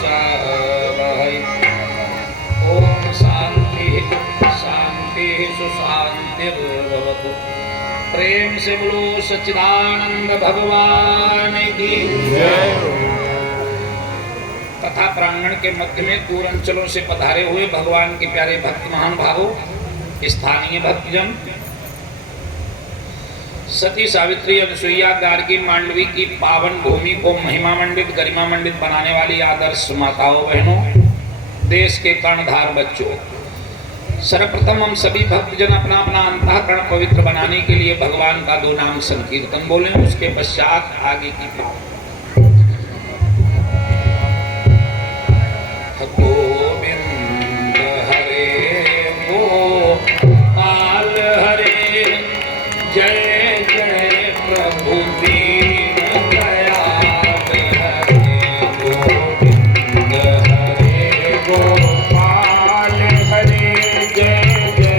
तत्सवितुर्वरेण्यं ओम शांति शांति सुशांतिर्भवतु। प्रेम से बोलो सच्चिदानंद भगवान की जय। तथा प्रांगण के मध्य में दूर अंचलों से पधारे हुए भगवान के प्यारे भक्त महानुभावों, स्थानीय भक्तजन, सती सावित्री अनुसुईया गार्गी मांडवी की पावन भूमि को महिमा मंडित गरिमा मंडित बनाने वाली आदर्श माताओं बहनों, देश के कर्णधार बच्चों, सर्वप्रथम हम सभी भक्तजन अपना अपना अंतःकरण पवित्र बनाने के लिए भगवान का दो नाम संकीर्तन बोलें। उसके पश्चात आगे की बात। गोविंद हरे गोपाल हरे, जय जय प्रभु दीन दयाल हरे। गोविंद हरे गोपाल हरे, जय जय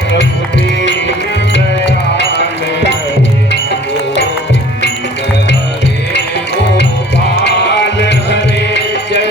प्रभु दीन दयाल हरे। गोविंद हरे गोपाल हरे, जय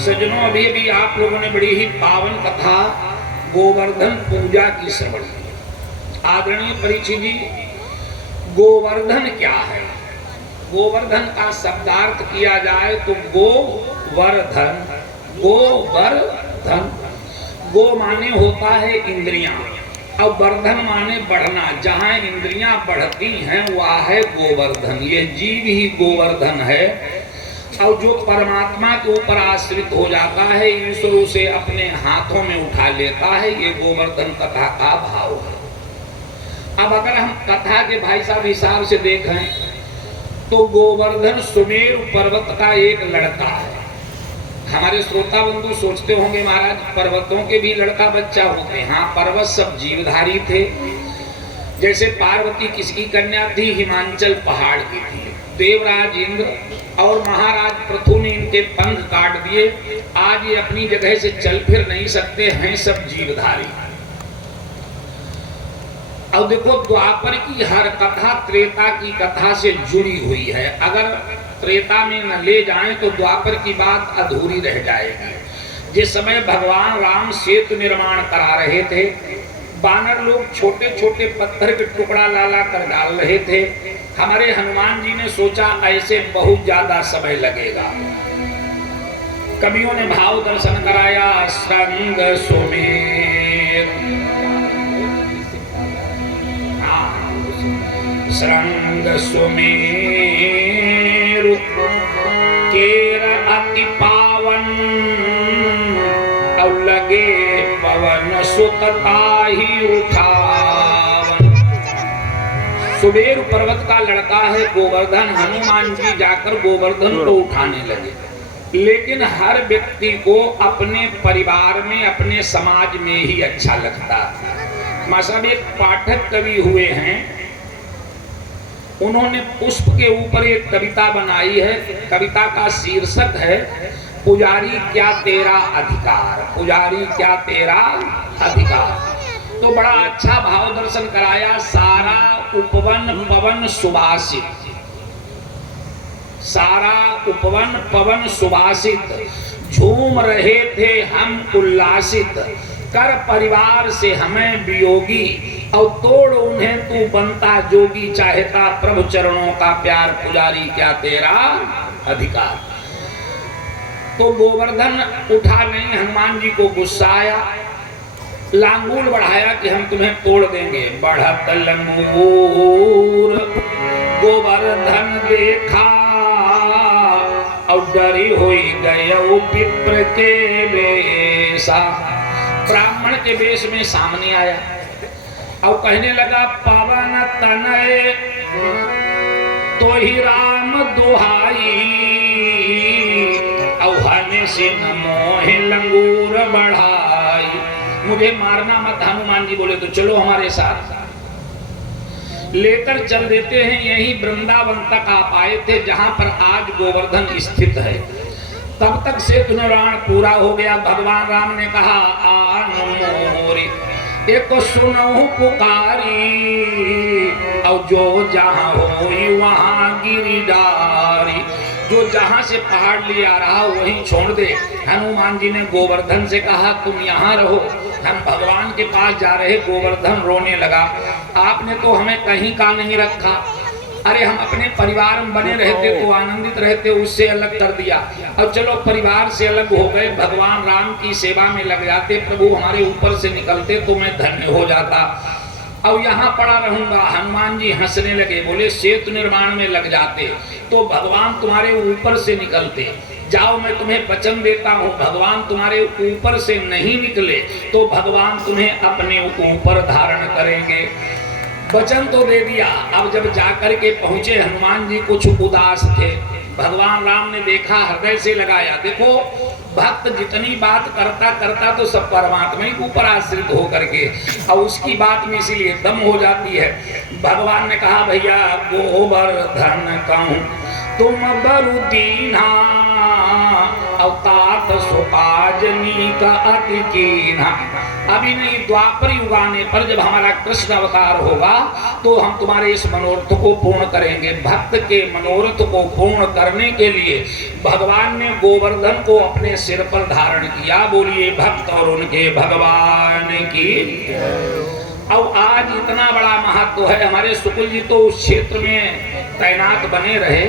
सज्जनों, अभी अभी आप लोगों ने बड़ी ही पावन कथा गोवर्धन पूजा की श्रवण की। आदरणीय परीक्षित जी, गोवर्धन क्या है? गोवर्धन का शब्दार्थ किया जाए तो गोवर्धन, गोवर्धन, गो माने होता है इंद्रियां और वर्धन माने बढ़ना। जहां इंद्रियां बढ़ती हैं वह है गोवर्धन। ये जीव ही गोवर्धन है और जो परमात्मा के ऊपर आश्रित हो जाता है, ईश्वर उसे अपने हाथों में उठा लेता है, ये गोवर्धन कथा का भाव है। अब अगर हम कथा के भाई साहब हिसाब से देखें तो गोवर्धन सुमेरु पर्वत का एक लड़का है। हमारे श्रोता बंधु सोचते होंगे महाराज पर्वतों के भी लड़का बच्चा होते हैं। हाँ, पर्वत सब जीवधारी थे। जैसे पार्वती किसकी कन्या थी? हिमांचल पहाड़ की थी। देवराज इंद्र और महाराज पृथु ने इनके पंख काट दिए। आज ये अपनी जगह से चल फिर नहीं सकते हैं, सब जीवधारी। अब देखो, द्वापर की हर कथा त्रेता की कथा से जुड़ी हुई है। अगर त्रेता में न ले जाएं तो द्वापर की बात अधूरी रह जाएगी। जिस समय भगवान राम सेतु निर्माण करा रहे थे, बानर लोग छोटे छोटे पत्थर के टुकड़ा ला ला कर डाल रहे थे। हमारे हनुमान जी ने सोचा ऐसे बहुत ज्यादा समय लगेगा। कवियों ने भाव दर्शन कराया, श्रृंग सुमेर, श्रृंग सुमेरु केर अति पावन, और लगे पवन सुत ताहि उठावन। सुमेरु पर्वत का लड़का है गोवर्धन। हनुमान जी जाकर गोवर्धन को उठाने लगे, लेकिन हर व्यक्ति को अपने परिवार में, अपने समाज में ही अच्छा लगता है। मतलब एक पाठक कवि हुए हैं, उन्होंने पुष्प के ऊपर एक कविता बनाई है। कविता का शीर्षक है पुजारी क्या तेरा अधिकार, पुजारी क्या तेरा अधिकार। तो बड़ा अच्छा भाव दर्शन कराया, सारा उपवन पवन सुभाषित, सारा उपवन पवन सुभाषित, झूम रहे थे हम उल्लासित, कर परिवार से हमें वियोगी, और तोड़ उन्हें तू बनता जोगी, चाहता प्रभु चरणों का प्यार, पुजारी क्या तेरा अधिकार। तो गोवर्धन उठा नहीं, हनुमान जी को गुस्सा आया, लांगूल बढ़ाया कि हम तुम्हें तोड़ देंगे। बढ़त लंगूर गोवर्धन देखा, और डरी हुई गए विप्र के वेशा। ब्राह्मण के वेश में सामने आया और कहने लगा, पवन तनय तो ही राम दुहाई, और हने से मोहे लंगूर बढ़ाई। मुझे मारना मत। हनुमान जी बोले तो चलो हमारे साथ, लेकर चल देते हैं। यही वृंदावन तक आप आए थे जहां पर आज गोवर्धन स्थित है। तब तक सेतु निर्माण पूरा हो गया। भगवान राम ने कहा, आन मोरी एक सुनहु पुकारी, और जो जहां होई वहां गिरिधारी। जो जहां से पहाड़ ले आ रहा वहीं छोड़ दे। हनुमान जी ने गोवर्धन से कहा, तुम यहाँ रहो, हम भगवान के पास जा रहे। गोवर्धन रोने लगा, आपने तो हमें कहीं का नहीं रखा। अरे हम अपने परिवार में बने रहते तो आनंदित रहते, उससे अलग कर दिया। और चलो परिवार से अलग हो गए, भगवान राम की सेवा में लग जाते, प्रभु हमारे ऊपर से निकलते तो मैं धन्य हो जाता, और यहाँ पड़ा रहूंगा। हनुमान जी हंसने लगे, बोले सेतु निर्माण में लग जाते तो भगवान तुम्हारे ऊपर से निकलते। जाओ मैं तुम्हें वचन देता हूँ, भगवान तुम्हारे ऊपर से नहीं निकले तो भगवान तुम्हें अपने ऊपर धारण करेंगे। वचन तो दे दिया। अब जब जाकर के पहुंचे, हनुमान जी कुछ उदास थे। भगवान राम ने देखा, हृदय से लगाया। देखो भक्त जितनी बात करता करता तो सब परमात्मा ही ऊपर आश्रित होकर के, और उसकी बात में इसीलिए दम हो जाती है। भगवान ने कहा, भैया गोवर्धन कहूं तुम बरु दीना, अवतात सुकाजनी का अति कीना। अभी नहीं, द्वापर युग आने पर जब हमारा कृष्ण अवतार होगा तो हम तुम्हारे इस मनोरथ को पूर्ण करेंगे। भक्त के मनोरथ को पूर्ण करने के लिए भगवान ने गोवर्धन को अपने सिर पर धारण किया। बोलिए भक्त और उनके भगवान की। अब आज इतना बड़ा महत्व है। हमारे सुकुल जी तो उस क्षेत्र में तैनात बने रहे,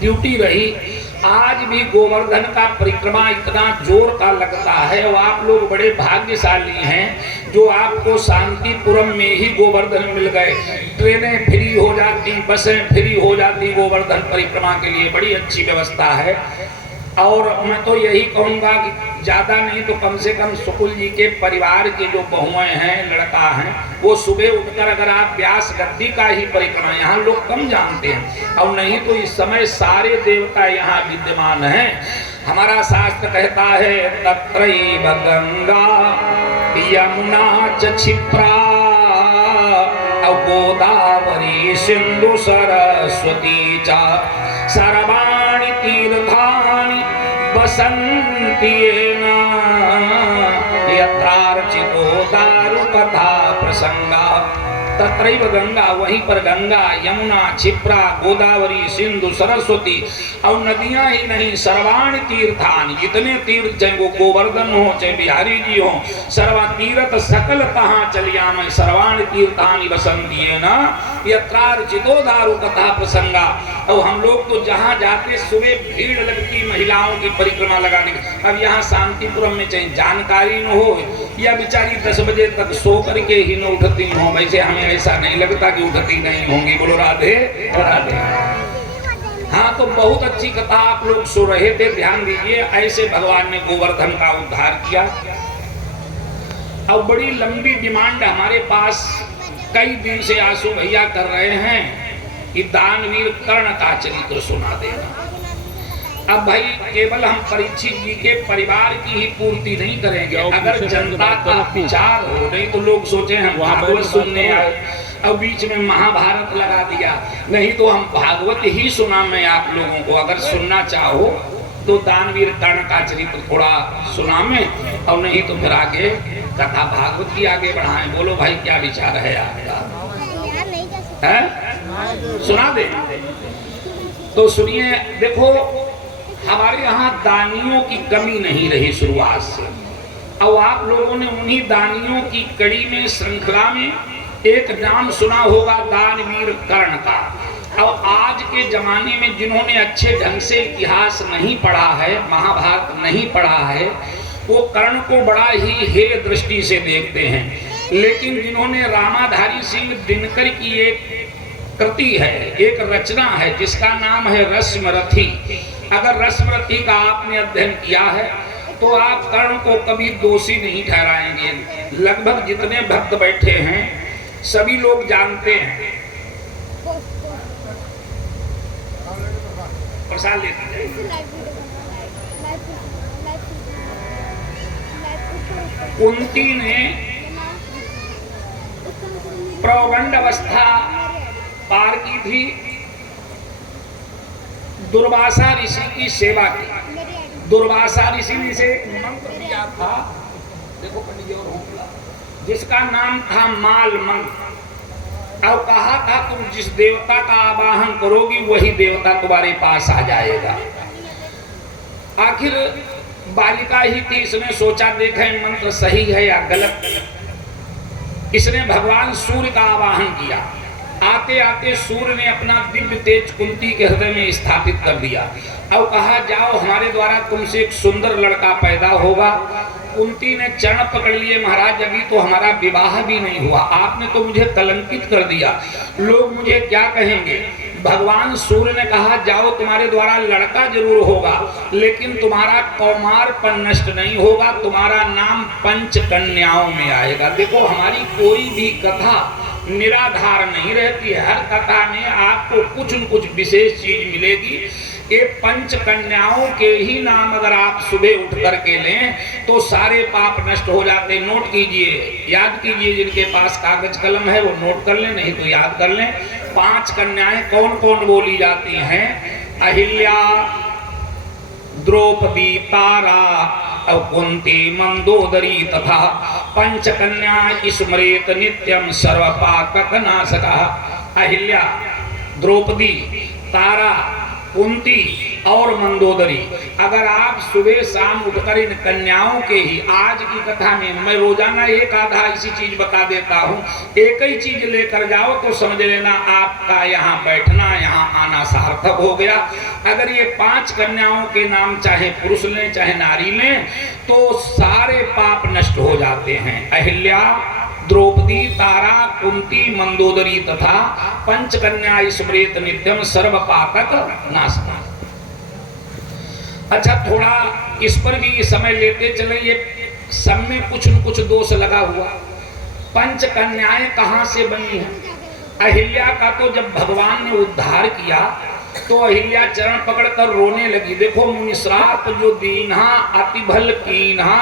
ड्यूटी रही। आज भी गोवर्धन का परिक्रमा इतना जोर का लगता है, और आप लोग बड़े भाग्यशाली हैं जो आपको शांतिपुरम में ही गोवर्धन मिल गए। ट्रेनें फ्री हो जाती, बसें फ्री हो जाती गोवर्धन परिक्रमा के लिए, बड़ी अच्छी व्यवस्था है। और मैं तो यही कहूँगा कि ज़्यादा नहीं तो कम से कम सुकुल जी के परिवार के जो बहुएं हैं, लड़का हैं, वो सुबह उठकर अगर आप व्यास गद्दी का ही परिक्रमा, यहाँ लोग कम जानते हैं, और नहीं तो इस समय सारे देवता यहाँ विद्यमान हैं। हमारा शास्त्र कहता है, तत्रैव गंगा यमुना च क्षिप्रा, गोदावरी सिंधु सरस्वती च, सर्वाणि तीर्थानि वसन्ति येन, यत्रार्चितो दारु कथा प्रसंगा, तत्रैव गंगा, वहीं पर गंगा, यमुना, क्षिप्रा, गोदावरी, सिंधु, सरस्वती और नदियां ही नहीं, सर्वाणि तीर्थानि, जितने तीर्थ चाहे वो गोवर्धन हो चाहे बिहारी जी हो, सर्वा तीर्थ सकल तहाँ चलिया में, सर्वाणि तीर्थानि वसंती न यत्रार्चितो दारु कथा प्रसंगा। और हम लोग तो जहाँ जाते सुबह भीड़ लगती महिलाओं की परिक्रमा लगाने की। अब यहाँ शांतिपुरम में चाहे जानकारी न हो या बेचारी 10 बजे तक सो करके ही न उठती हो, वैसे हमें ऐसा नहीं लगता कि उठती नहीं होंगी। बोलो राधे राधे। हाँ, तो बहुत अच्छी कथा आप लोग सो रहे थे, ध्यान दीजिए। ऐसे भगवान ने गोवर्धन का उद्धार किया। अब बड़ी लंबी डिमांड हमारे पास कई दिन से आंसू भैया कर रहे हैं कि दानवीर कर्ण का चरित्र सुना देना। अब भाई केवल हम परीक्षित जी के परिवार की ही पूर्ति नहीं करेंगे, अगर जनता का विचार हो, नहीं तो लोग सोचे हम भागवत सुनने आए, अब बीच में महाभारत लगा दिया। नहीं तो हम भागवत ही सुना मैं आप लोगों को। अगर सुनना चाहो तो दानवीर कर्ण का चरित्र थोड़ा सुना में, और नहीं तो फिर आगे कथा भागवत की आगे बढ़ाएं। बोलो भाई क्या विचार है आपका? सुना दे तो सुनिए। देखो हमारे यहाँ दानियों की कमी नहीं रही शुरुआत से। अब आप लोगों ने उन्हीं दानियों की कड़ी में श्रृंखला में एक नाम सुना होगा, दानवीर कर्ण का। और आज के जमाने में जिन्होंने अच्छे ढंग से इतिहास नहीं पढ़ा है, महाभारत नहीं पढ़ा है, वो कर्ण को बड़ा ही हेय दृष्टि से देखते हैं। लेकिन जिन्होंने रामाधारी सिंह दिनकर की एक कृति है, एक रचना है जिसका नाम है रश्मरथी। अगर रश्मरथी का आपने अध्ययन किया है तो आप कर्ण को कभी दोषी नहीं ठहराएंगे। लगभग जितने भक्त बैठे हैं सभी लोग जानते हैं। प्रसाद लेते कुंती ने प्रौगंड अवस्था पार की थी, दुर्वासा ऋषि की सेवा की। दुर्वासा ऋषि ने से मंत्र दिया था, देखो पंडित जी, और जिसका नाम था माल मंत्र, और कहा था तुम जिस देवता का आवाहन करोगी वही देवता तुम्हारे पास आ जाएगा। आखिर बालिका ही थी, इसने सोचा देखें मंत्र सही है या गलत। इसने भगवान सूर्य का आवाहन किया। आते आते सूर्य ने अपना दिव्य तेज कुंती के हृदय में स्थापित कर दिया और कहा जाओ हमारे द्वारा तुमसे एक सुंदर लड़का पैदा होगा। कुंती ने चरण पकड़ लिए, महाराज अभी तो हमारा विवाह भी नहीं हुआ, आपने तो मुझे कलंकित कर दिया, लोग मुझे क्या कहेंगे। भगवान सूर्य ने कहा जाओ तुम्हारे द्वारा लड़का जरूर होगा, लेकिन तुम्हारा कौमारपन नष्ट नहीं होगा, तुम्हारा नाम पंच कन्याओं में आएगा। देखो हमारी कोई भी कथा निराधार नहीं रहती है, हर कथा में आपको कुछ न कुछ विशेष चीज मिलेगी। ये पंच कन्याओं के ही नाम अगर आप सुबह उठ करके लें तो सारे पाप नष्ट हो जाते। नोट कीजिए, याद कीजिए, जिनके पास कागज कलम है वो नोट कर लें, नहीं तो याद कर लें। 5 कन्याएं कौन कौन बोली जाती हैं? अहिल्या, द्रौपदी, तारा और कुंती, मंदोदरी तथा पंच कन्या स्मरेत नित्यम सर्वपातक नाशका। अहिल्या, द्रौपदी, तारा, कुंती और मंदोदरी। अगर आप सुबह शाम उठकर इन कन्याओं के ही, आज की कथा में मैं रोजाना एक आधा इसी चीज बता देता हूँ, एक ही चीज लेकर जाओ तो समझ लेना आपका यहाँ बैठना, यहाँ आना सार्थक हो गया। अगर ये 5 कन्याओं के नाम चाहे पुरुष लें चाहे नारी लें तो सारे पाप नष्ट हो जाते हैं। अहिल्या, द्रौपदी, तारा, कुंती, मंदोदरी तथा पंचकन्या स्मृत नित्यम सर्वपातक नाशना। अच्छा, थोड़ा इस पर भी समय लेते चले, ये सब में कुछ न कुछ दोष लगा हुआ। पंचकन्याएं कहां से बनी हैं? अहिल्या का तो जब भगवान ने उद्धार किया तो अहिल्या चरण पकड़कर रोने लगी। देखो मुनिश्राप जो दीन्हा अति भल कीन्हा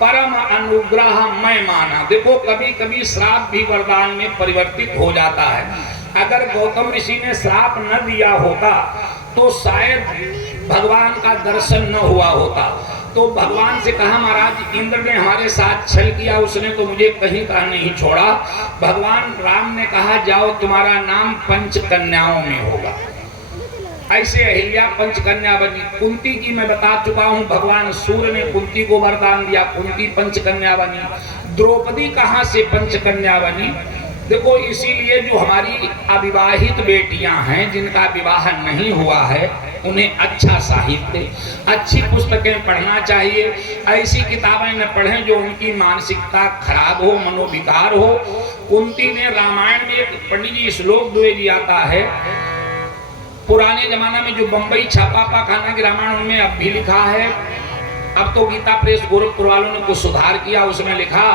परम अनुग्रह मैं माना। देखो कभी कभी श्राप भी वरदान में परिवर्तित हो जाता है। अगर गौतम ऋषि ने श्राप न दिया होता तो शायद भगवान का दर्शन न हुआ होता। तो भगवान से कहा महाराज इंद्र ने हमारे साथ छल किया, उसने तो मुझे कहीं का नहीं छोड़ा। भगवान राम ने कहा जाओ तुम्हारा नाम पंचकन्याओं में होगा। ऐसे अहिल्या पंचकन्या बनी। कुंती की मैं बता चुका हूं, भगवान सूर्य ने कुंती को वरदान दिया, कुंती पंचकन्या बनी। द्रौपदी कहां से पंचकन्या बनी? देखो इसीलिए जो हमारी अविवाहित बेटियां हैं जिनका विवाह नहीं हुआ है उन्हें अच्छा साहित्य, अच्छी पुस्तकें पढ़ना चाहिए। ऐसी किताबें न पढ़ें जो उनकी मानसिकता खराब हो, मनोविकार हो। कुंती ने रामायण में एक पंडित जी श्लोक दुए जी आता है, पुराने जमाने में जो बंबई छापा खाना की रामायण उनमें अब भी लिखा है। अब तो गीता प्रेस गोरखपुर वालों ने कुछ सुधार किया, उसमें लिखा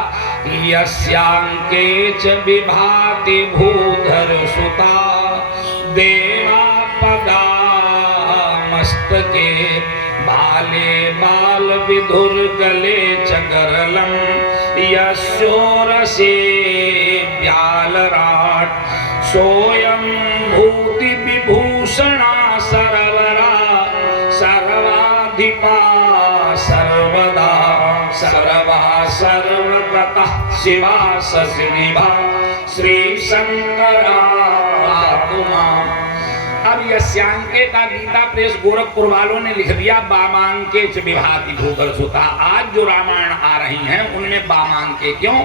यस्यांके च विभाति भूधर सुता देवा पगा मस्तके बाले बाल विधुर गले चगरलम यस्योरसे व्यालराट सोयम भूति विभूषणा सरवरा सर्वाधिपा सर्वदा सर्वा सर्वगतः शिवा ससिनिभा श्री शंकरात्मा। अब यस्यांके का गीता प्रेस गोरखपुर वालों ने लिख दिया वामांके च विभाति भूधर सुता। आज जो रामायण आ रही हैं उनमें वामांके, क्यों?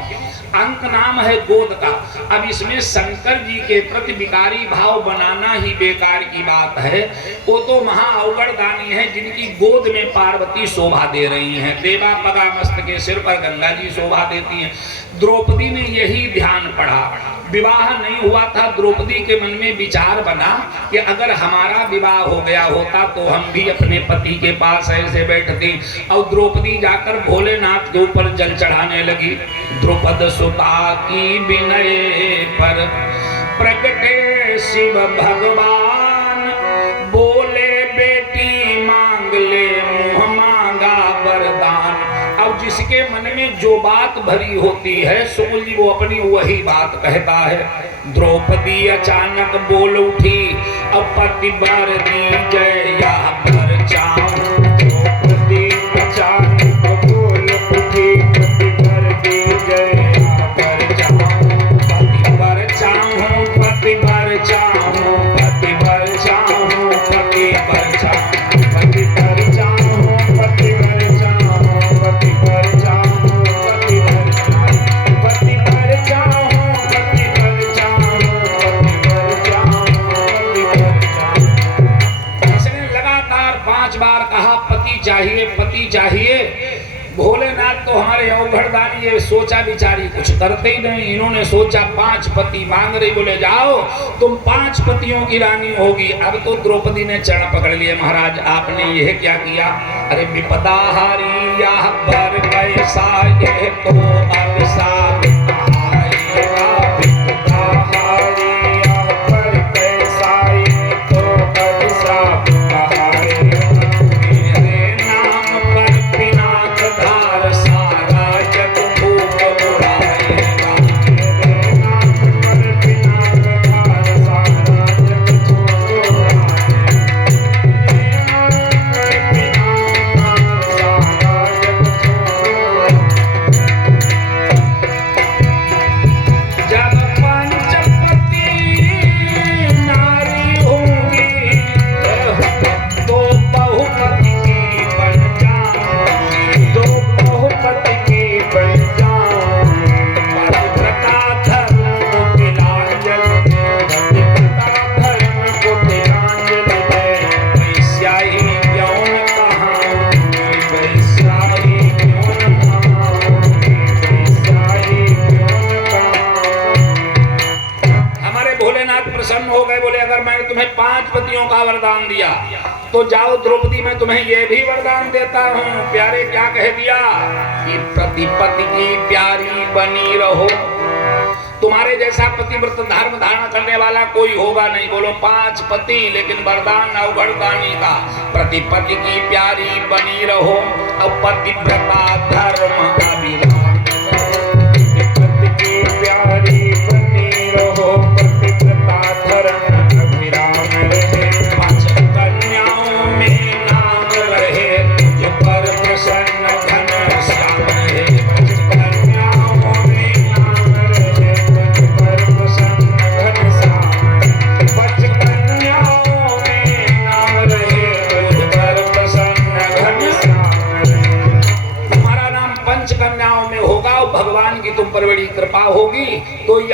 अंक नाम है गोद का। अब इसमें शंकर जी के प्रति विकारी भाव बनाना ही बेकार की बात है। वो तो महा अवगढ़दानी है जिनकी गोद में पार्वती शोभा दे रही हैं, देवा पगा मस्त के सिर पर गंगा जी शोभा देती हैं। द्रौपदी ने यही ध्यान पढ़ा, विवाह नहीं हुआ था, द्रौपदी के मन में विचार बना कि अगर हमारा विवाह हो गया होता तो हम भी अपने पति के पास ऐसे बैठते। और द्रौपदी जाकर भोलेनाथ के ऊपर जल चढ़ाने लगी। द्रौपद सुता की विनय पर प्रगटे शिव भगवान, बोले बेटी मांग ले मुँह मांगा वरदान। अब जिसके मन में जो बात भरी होती है सुकुल जी वो अपनी वही बात कहता है। द्रौपदी अचानक बोल उठी, अब पति वर दी जय या पर चाहूं। द्रौपदी अचानक बोल उठी, पति वर दी जय या पर चाहूं। पति वर चाहूं, पति वर चाहूं, पति वर चाहूं, पति वर चाहूं, पति वर चाहूं, पति वर चाहूं, पति वर चाहूं, पति वर चाहूं, पति वर चाहूं, पति वर चाहूं, पति वर चाहूं, पति वर चाहूं। इसने लगातार 5 बार कहा पति चाहिए, पति चाहिए। भोलेनाथ तो हमारे अवघड़दानी ये सोचा बिचारी कुछ करते ही नहीं। इन्होंने सोचा 5 पति मांग रही, बोले जाओ तुम 5 पतियों की रानी होगी। अब तो द्रौपदी ने चरण पकड़ लिए, महाराज आपने यह क्या किया? अरे विपदा हारी या पर कैसा ये तो अवसा आएगा। विपदा हारी या पर कैसा ये तो अवसा आएगा। मेरे नाम पर पिनाक धार सारा जग फूक उड़ाएगा। मेरे नाम पर पिनाक धार सारा जग फूक उड़ाएगा। मेरे नाम पर पिनाक धार सारा जग फूक उड़ाएगा। जब पंचपति नारी होंगी तो बहुपति की बन जाऊंगी, तो बहुपति की बन जाऊंगी। पतिव्रता धर्म को तिलांजलि दे, पतिव्रता धर्म को तिलांजलि दे। वैश्याही क्यों न कहाऊंगी, वैश्याही क्यों न कहाऊंगी, वैश्याही क्यों न कहाऊंगी। हमारे भोलेनाथ प्रसन्न हो गए, बोले अगर मैंने तुम्हें 5 पतियों का वरदान दिया तो जाओ द्रौपदी मैं तुम्हें यह भी वरदान देता हूँ। प्यारे क्या कह दिया कि प्रतिपति की प्यारी बनी रहो। तुम्हारे जैसा पतिव्रत धर्म धारण करने वाला कोई होगा नहीं। बोलो 5 पति लेकिन वरदान अवघड़दानी का। प्रतिपति की प्यारी बनी रहो और पतिव्रता धर्म अभिराम। प्रतिपति की प्यारी बनी रहो, पतिव्रता धर्म अभिराम रहे। 5 कन्याओं में नाम रहे, तुझ पर प्रसन्न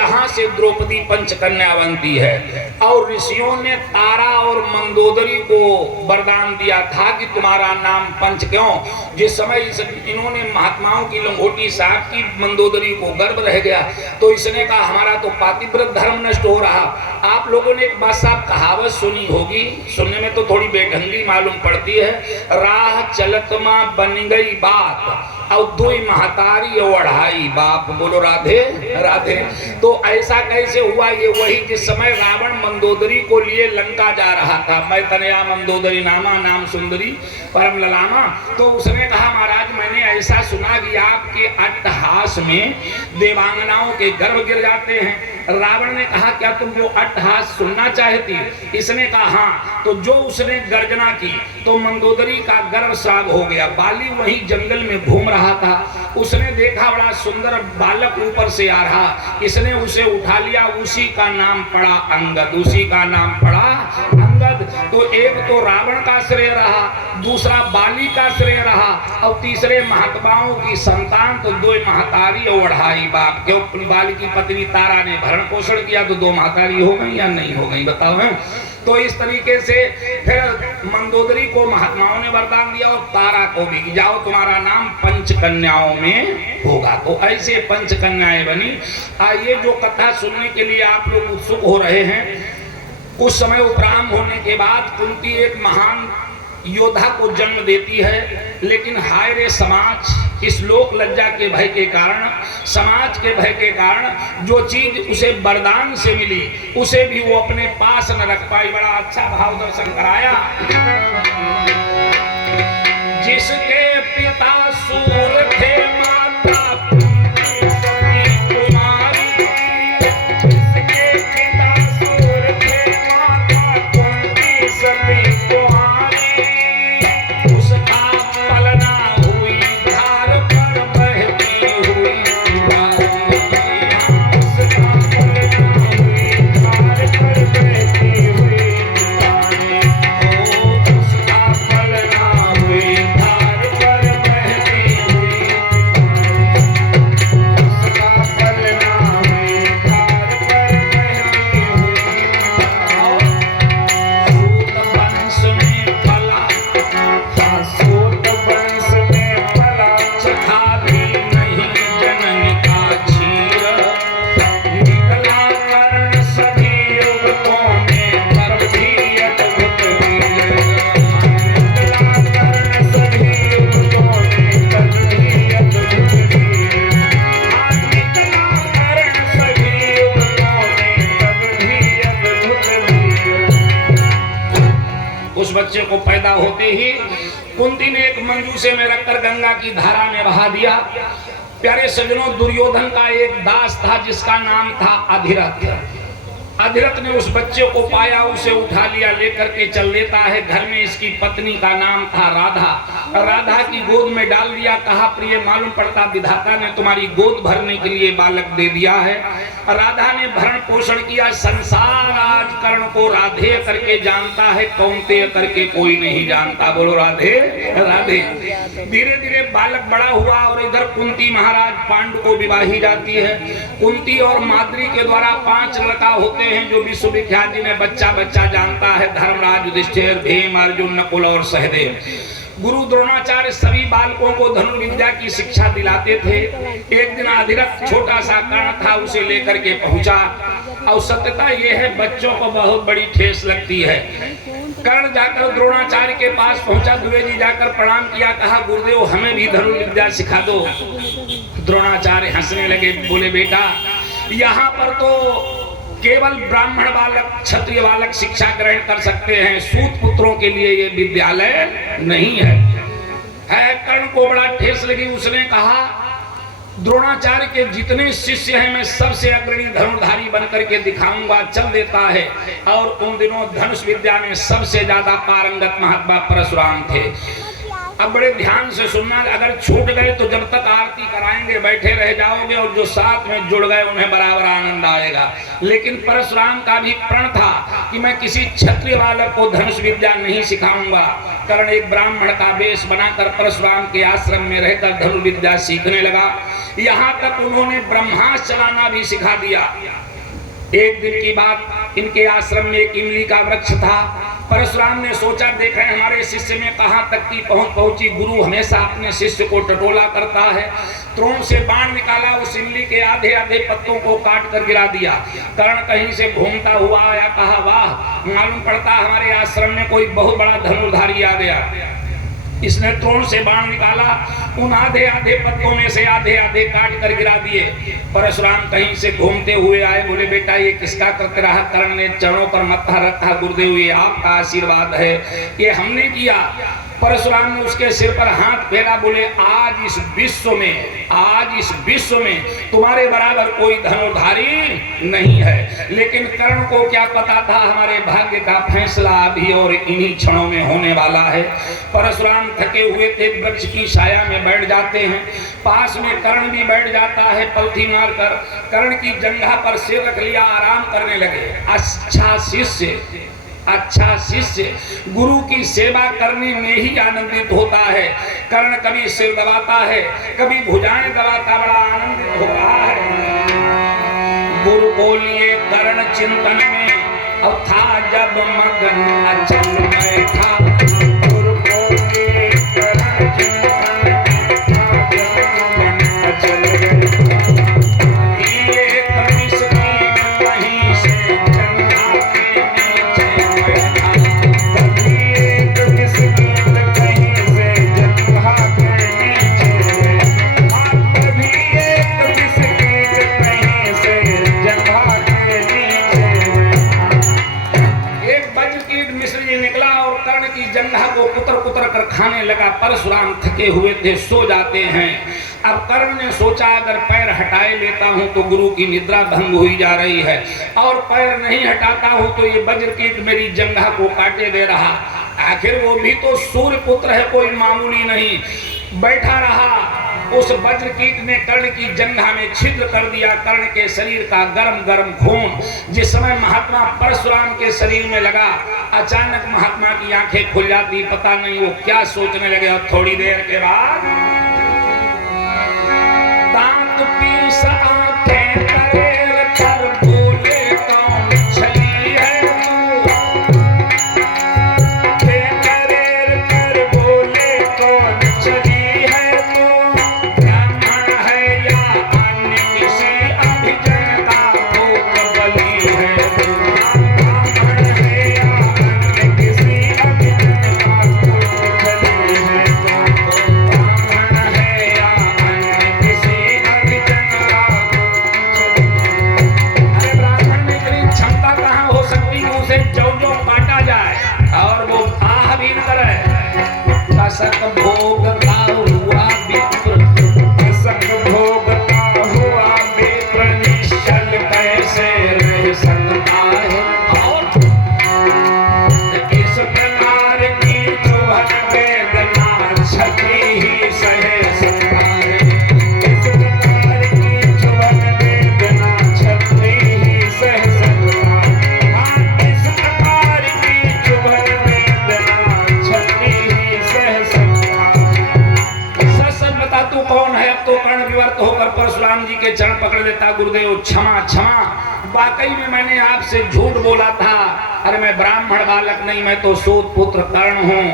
यहाँ से द्रौपदी पंचकन्या बनती है। और ऋषियों ने तारा और मंदोदरी को वरदान दिया था कि तुम्हारा नाम पंच क्यों। जिस समय इन्होंने महात्माओं की लंगोटी साहब की मंदोदरी को गर्व रह गया तो इसने कहा हमारा तो पातिव्रत धर्म नष्ट हो रहा। आप लोगों ने एक बात साहब कहावत सुनी होगी, सुनने में तो थोड़ी बेढंगी मालूम पड़ती है, राह चलत मां बन गई बात और दो महतारी और अढ़ाई बाप। बोलो राधे राधे। तो ऐसा कैसे हुआ? ये वही जिस समय रावण मंदोदरी को लिए लंका जा रहा था, मैं तनया मंदोदरी नामा नाम सुंदरी परम ललामा। तो उसने कहा महाराज मैंने ऐसा सुना कि आपके अट्टहास में देवांगनाओं के गर्भ गिर जाते हैं। रावण ने कहा क्या तुम वो अट्टहास सुनना चाहती? इसने कहा हाँ। तो जो उसने गर्जना की तो मंदोदरी का गर्भ साग हो गया। बाली वहीं जंगल में घूम रहा था, उसने देखा बड़ा सुंदर बालक ऊपर से आ रहा, इसने उसे उठा लिया, उसी का नाम पड़ा अंगद, उसी का नाम पड़ा अंगद। तो एक तो रावण का श्रेय रहा, दूसरा बाली का श्रेय रहा और तीसरे महात्माओं की संतान तो दो महतारी और अढ़ाई बाप। क्यों? बाली की पत्नी तारा ने भरण पोषण किया तो दो महतारी हो गई या नहीं हो गई बताओ है? तो इस तरीके से फिर मंदोदरी को महात्माओं ने वरदान दिया और तारा को भी जाओ तुम्हारा नाम पंचकन्याओं में होगा। तो ऐसे पंचकन्याएं बनी। आइए जो कथा सुनने के लिए आप लोग उत्सुक हो रहे हैं, कुछ समय उपराम होने के बाद कुंती एक महान योद्धा को जन्म देती है। लेकिन हाय रे समाज, इस लोक लज्जा के भय के कारण, समाज के भय के कारण जो चीज उसे वरदान से मिली उसे भी वो अपने पास न रख पाई। बड़ा अच्छा भाव दर्शन कराया। जिसके पिता सूर थे माता कुमारी, जिसके पिता सूर थे माता कुंती सती कुमारी, उसका पलना हुई धार पर बहती हुई धारी, उसका पलना हुई धार पर बहती हुई धारी, ओ उसका पलना हुई धार पर बहती हुई धारी, उसका पलना हुई धार पर बहती हुई। सूत वंश में पला, चखा भी नहीं जननी का क्षीर, निकला कर्ण सभी युवकों में पर भी अद्भुत वीर, निकला कर्ण सभी युवकों में पर भी अद्भुत वीर, निकला कर्ण सभी युवकों में पर भी अद्भुत वीर। उस बच्चे को पैदा होते ही कुंती ने एक मंजूसे में रखकर गंगा की धारा में बहा दिया। प्यारे सज्जनों, दुर्योधन का एक दास था जिसका नाम था अधिरथ। अधिरथ ने उस बच्चे को पाया, उसे उठा लिया, लेकर के चल देता है घर में। इसकी पत्नी का नाम था राधा। राधा की गोद में डाल दिया। कहा प्रिय मालूम पड़ता विधाता ने तुम्हारी गोद भरने के लिए बालक दे दिया है। राधा ने भरण पोषण किया। संसार आज कर्ण को राधे करके जानता है, कौन्तेय करके कोई नहीं जानता। बोलो राधे राधे। धीरे धीरे बालक बड़ा हुआ और इधर कुंती महाराज पांडु को विवाही जाती है। कुंती और माद्री के द्वारा 5 लड़का होते हैं जो विश्वविख्यात, जिन्हें बच्चा बच्चा जानता है, धर्मराज, युधिष्ठिर, भीम, अर्जुन, नकुल और सहदेव। गुरु द्रोणाचार्य सभी बालकों को धनुर्विद्या की शिक्षा दिलाते थे। एक दिन अधिरथ छोटा सा कर्ण था, उसे लेकर के पहुंचा। और सत्यता यह है बच्चों को बहुत बड़ी ठेस लगती है। कर्ण जाकर द्रोणाचार्य के पास पहुंचा, द्विवेदी जाकर प्रणाम किया, कहा गुरुदेव हमें भी धनुर्विद्या सिखा दो। द्रोणाचार्य हंसने लगे, बोले बेटा यहाँ पर तो केवल ब्राह्मण बालक, क्षत्रिय बालक शिक्षा ग्रहण कर सकते हैं, सूत पुत्रों के लिए ये विद्यालय नहीं है। कर्ण को बड़ा ठेस लगी। उसने कहा द्रोणाचार्य के जितने शिष्य हैं मैं सबसे अग्रणी धनुर्धारी बनकर के दिखाऊंगा। चल देता है। और उन दिनों धनुष विद्या में सबसे ज्यादा पारंगत महात्मा परशुराम थे। अब बड़े ध्यान से सुनना, अगर छूट गए तो जब तक आरती कराएंगे बैठे रह जाओगे, और जो साथ में जुड़ गए उन्हें बराबर आनंद आएगा। लेकिन परशुराम का भी प्रण था कि मैं किसी क्षत्रिय बालक को धनुष विद्या नहीं सिखाऊंगा। कर्ण एक ब्राह्मण का वेश बनाकर परशुराम के आश्रम में रहकर धनुष विद्या सीखने लगा। यहाँ तक उन्होंने ब्रह्मास्त्र चलाना भी सिखा दिया। एक दिन की बात, इनके आश्रम में एक इमली का वृक्ष था। परशुराम ने सोचा, देखें हमारे शिष्य में कहां तक की पहुंच पहुंची। गुरु हमेशा अपने शिष्य को टटोला करता है। त्रोण से बाण निकाला, उस इमली के आधे आधे पत्तों को काट कर गिरा दिया। कर्ण कहीं से घूमता हुआ आया, कहा वाह, मालूम पड़ता हमारे आश्रम में कोई बहुत बड़ा धनुर्धारी आ गया। इसने त्रोण से बाण निकाला, उन आधे आधे पत्तों में से आधे आधे काट कर गिरा दिए। परशुराम कहीं से घूमते हुए आए, बोले बेटा ये किसका करते रहा? कर्ण ने चरणों पर मत्था रखा, गुरुदेव ये आपका आशीर्वाद है, ये हमने किया। परशुराम ने उसके सिर पर हाथ फेरा, बोले आज इस विश्व में तुम्हारे बराबर कोई धनुर्धारी नहीं है। लेकिन कर्ण को क्या पता था हमारे भाग्य का फैसला अभी और इन्हीं क्षणों में होने वाला है। परशुराम थके हुए थे, वृक्ष की छाया में बैठ जाते हैं। पास में कर्ण भी बैठ जाता है, पलथी मारकर कर्ण की जंघा पर सिर रख लिया, आराम करने लगे। अच्छा शिष्य गुरु की सेवा करने में ही आनंदित होता है। कर्ण कभी सिर दबाता है, कभी भुजाएं दबाता, बड़ा आनंदित हो रहा है। गुरु को लिए कर्ण चिंतन में अब था जब मगन अचल में था। गुरु को लिए कर्ण चिंतन में था जब मगन अचल में था। खाने लगा। परशुराम थके हुए थे, सो जाते हैं। अब कर्ण ने सोचा अगर पैर हटाए लेता हूं तो गुरु की निद्रा भंग हुई जा रही है, और पैर नहीं हटाता हूं तो ये वज्रकीट मेरी जंघा को काटे दे रहा। आखिर वो भी तो सूर्य पुत्र है, कोई मामूली नहीं। बैठा रहा, उस वज्रकीट ने कर्ण की जंघा में छिद्र कर दिया। कर्ण के शरीर का गरम गरम खून जिस समय महात्मा परशुराम के शरीर में लगा, अचानक महात्मा की आंखें खुल जाती। पता नहीं वो क्या सोचने लगे। और थोड़ी देर के बाद दांत पीस आंखें तरेर कर बोले कौन छली है तू। तरेर कर बोले कौन छली है तू। ब्राह्मण है या अन्य किसी अभिजनता को बली है तू। ब्राह्मण है या अन्य किसी अभिजनता को बली है तू। ब्राह्मण है या अन्य किसी अभिजनता को। अरे ब्राह्मण में इतनी क्षमता कहाँ हो सकती है उसे जो जो काटा जाए और वो आह भी न करे। कसक भोगता हुआ विप्र, कसक भोगता हुआ विप्र निश्चल कैसे रह सकता है। और इस प्रकार की चुभन वेदना क्षत्रिय ही सह सकता है। इस प्रकार की चुभन वेदना क्षत्रिय ही सह सकता है। हाँ, इस प्रकार की चुभन वेदना क्षत्रिय ही सह सकता है। सच सच बता तू कौन है? अब तो कर्ण विवर्त होकर परशुराम जी के चरण पकड़ लेता। गुरुदेव क्षमा क्षमा, वाकई में मैंने आपसे झूठ बोला था। अरे मैं ब्राह्मण बालक नहीं, मैं तो सूत पुत्र कर्ण हूँ।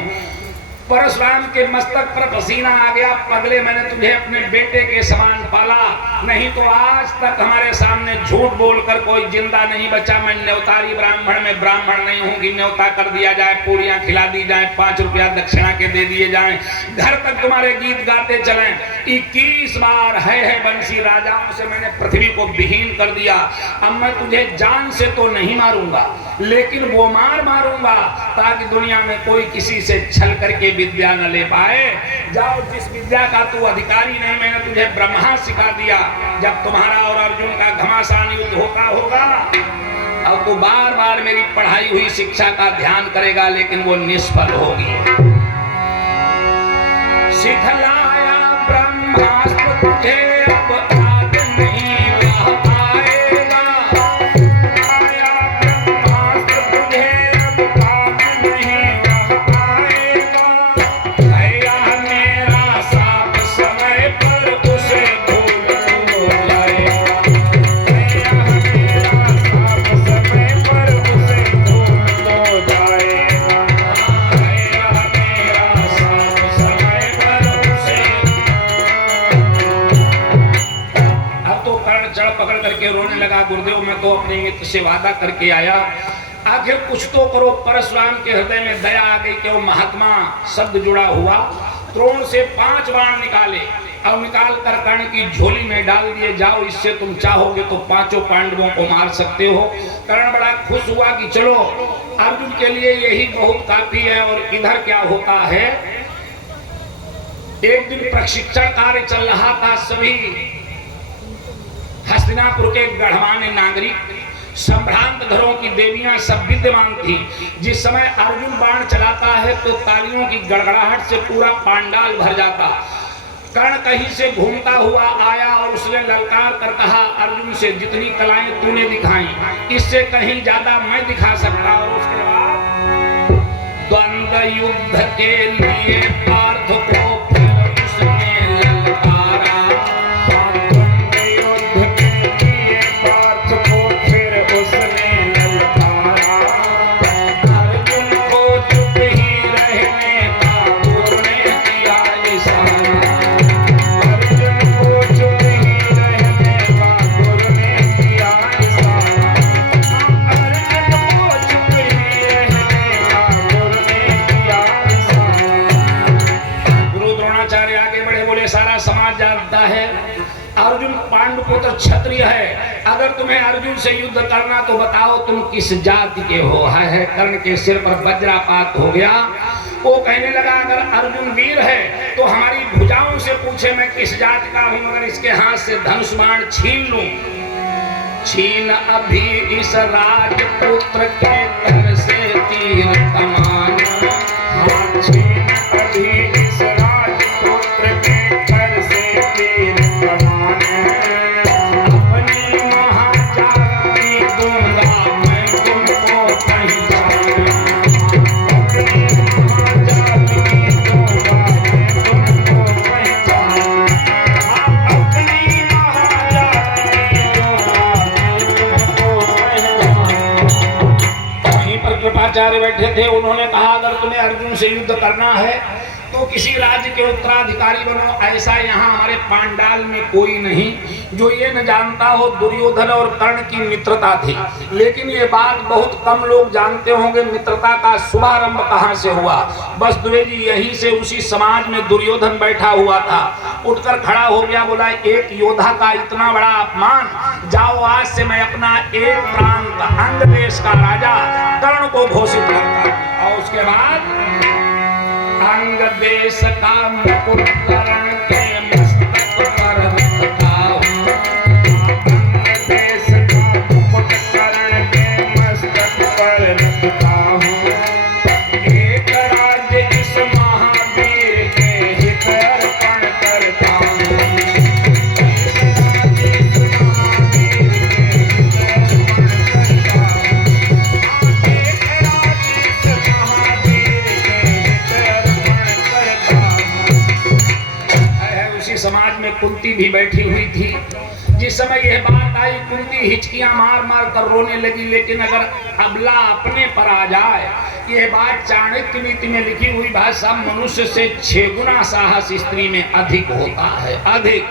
परशुराम के मस्तक पर पसीना आ गया। पगले, मैंने तुझे अपने बेटे के समान पाला, नहीं तो आज तक हमारे सामने झूठ बोलकर कोई जिंदा नहीं बचा। मैं न्यौतारी ब्राह्मण में ब्राह्मण नहीं हूँ कि न्यौता कर दिया जाए, पूड़ियाँ खिला दी जाए, 5 रुपया दक्षिणा के दे दिए जाएं, घर तक तुम्हारे गीत गाते चलें। 21 बार है बंसी राजाओं से मैंने पृथ्वी को विहीन कर दिया। अब मैं तुझे जान से तो नहीं मारूंगा, लेकिन वो मारूंगा ताकि दुनिया में कोई किसी से छल करके विद्या न ले पाए। जाओ, जिस विद्या का तू अधिकारी नहीं, मैंने तुझे ब्रह्मा सिखा दिया। जब तुम्हारा और अर्जुन का घमासान युद्ध होगा अब तो बार बार मेरी पढ़ाई हुई शिक्षा का ध्यान करेगा, लेकिन वो निष्फल होगी। सिखलाया ब्रह्मास्त्र तुझे अब आग नहीं रह पाएगा। सिखलाया ब्रह्मास्त्र तुझे अब आग नहीं रह पाएगा। भैया मेरा साथ समय पर उसे भूल हो जाएगा। भैया मेरा साथ समय पर उसे भूल हो जाएगा। भैया मेरा साथ समय पर उसे। अब तो कर्ण चढ़ पकड़ करके रोने लगा, गुरुदेव मैं तो अपने मित्र से वादा करके आया, आखिर कुछ तो करो। परशुराम के हृदय में दया आ गई कि वो महात्मा शब्द जुड़ा हुआ। द्रोण से 5 बाण निकाले और निकाल कर कर्ण की झोली में डाल दिए। जाओ, इससे तुम चाहोगे तो 5 पांडवों को मार सकते हो। कर्ण बड़ा खुश हुआ कि चलो अर्जुन के लिए यही बहुत काफी है। और इधर क्या होता है, एक दिन प्रशिक्षण कार्य चल रहा था। सभी हस्तिनापुर के गढ़वाने नागरिक, संभ्रांत घरों की देवियां सब विद्यमान थी। जिस समय अर्जुन बाण चलाता है तो तालियों की गड़गड़ाहट से पूरा पांडाल भर जाता। कर्ण कहीं से घूमता हुआ आया और उसने ललकार कर कहा, अर्जुन से जितनी कलाएं तूने दिखाई इससे कहीं ज्यादा मैं दिखा सकता। और उसके बाद द्वंद्व युद्ध के लिए पार्थ को फिर उसने ललकारा। द्वंद्व युद्ध के लिए पार्थ को फिर उसने ललकारा। अर्जुन को चुप ही रहने का गुरु ने किया इशारा। अर्जुन को चुप ही रहने का गुरु ने किया इशारा। अर्जुन को चुप ही रहने का गुरु ने किया इशारा। गुरु द्रोणाचार्य आगे बढ़े, बोले सारा समाज जानता है अर्जुन पांडुपुत्र क्षत्रिय है। अगर तुम्हें अर्जुन से युद्ध करना तो बताओ तुम किस जाति के हो। है कर्ण के सिर पर वज्रापात हो गया। वो कहने लगा अगर अर्जुन वीर है तो हमारी भुजाओं से पूछे मैं किस जाति का हूं, मगर इसके हाथ से धनुष बाण छीन लूं। छीन अभी इस राजपुत्र के तन से तीर कमान। हाँ, छीन अभी इस राजपुत्र के तन से तीर कमान। अपनी महाजाति दूंगा मैं तुमको पहचान। अपनी महाजाति दूंगा मैं तुमको पहचान। अपनी महाजाति दूंगा मैं तुमको पहचान। वहीं पर कृपाचार्य बैठे थे, उन्होंने कहा अगर तुम्हें अर्जुन से युद्ध करना है तो किसी राज्य के उत्तराधिकारी बनो। ऐसा यहाँ हमारे पांडाल में कोई नहीं जो ये न जानता हो दुर्योधन और कर्ण की मित्रता थी। लेकिन ये बात बहुत कम लोग जानते होंगे, मित्रता का शुभारंभ कहाँ से हुआ। वसुदेव जी यहीं से उसी समाज में दुर्योधन बैठा हुआ था, उठकर खड़ा हो गया, बोला एक योद्धा का इतना बड़ा अपमान, जाओ आज से मैं अपना एक प्रांत अंग देश का राजा कर्ण को घोषित करता हूं। और उसके बाद अंग देश का मुकुट कर्ण के मस्तक पर रखता हूं। अंग देश का मुकुट कर्ण के मस्तक पर रखता हूं। एक राज्य इस महावीर के हित अर्पण करता हूं। एक राज्य इस महावीर के हित अर्पण करता हूं। एक राज्य इस महावीर के हित उसी समाज में कुंती भी बैठी हुई थी। जिस समय यह बात आई कुंती हिचकियां मार मार कर रोने लगी। लेकिन अगर अबला अपने पर आ जाए, यह बात चाणक्य नीति में लिखी हुई भाषा मनुष्य से 6 गुना साहस स्त्री में अधिक होता है, अधिक।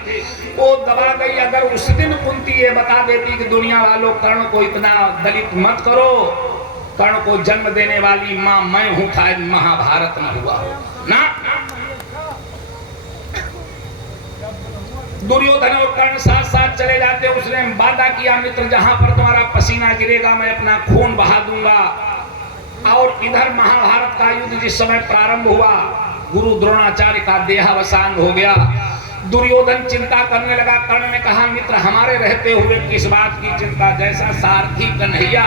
वो दबा गई। अगर उस दिन कुंती ये बता देती कि दुनिया वालों कर्ण को इतना दलित मत करो, कर्ण को जन्म देने वाली मां मैं हूं, था महाभारत न हुआ ना। दुर्योधन और कर्ण साथ साथ चले जाते। उसने वादा किया मित्र जहां पर तुम्हारा पसीना गिरेगा मैं अपना खून बहा दूंगा। और इधर महाभारत का युद्ध जिस समय प्रारंभ हुआ, गुरु द्रोणाचार्य का देहावसान हो गया। दुर्योधन चिंता करने लगा। कर्ण ने कहा मित्र हमारे रहते हुए किस बात की चिंता, जैसा सारथी कन्हैया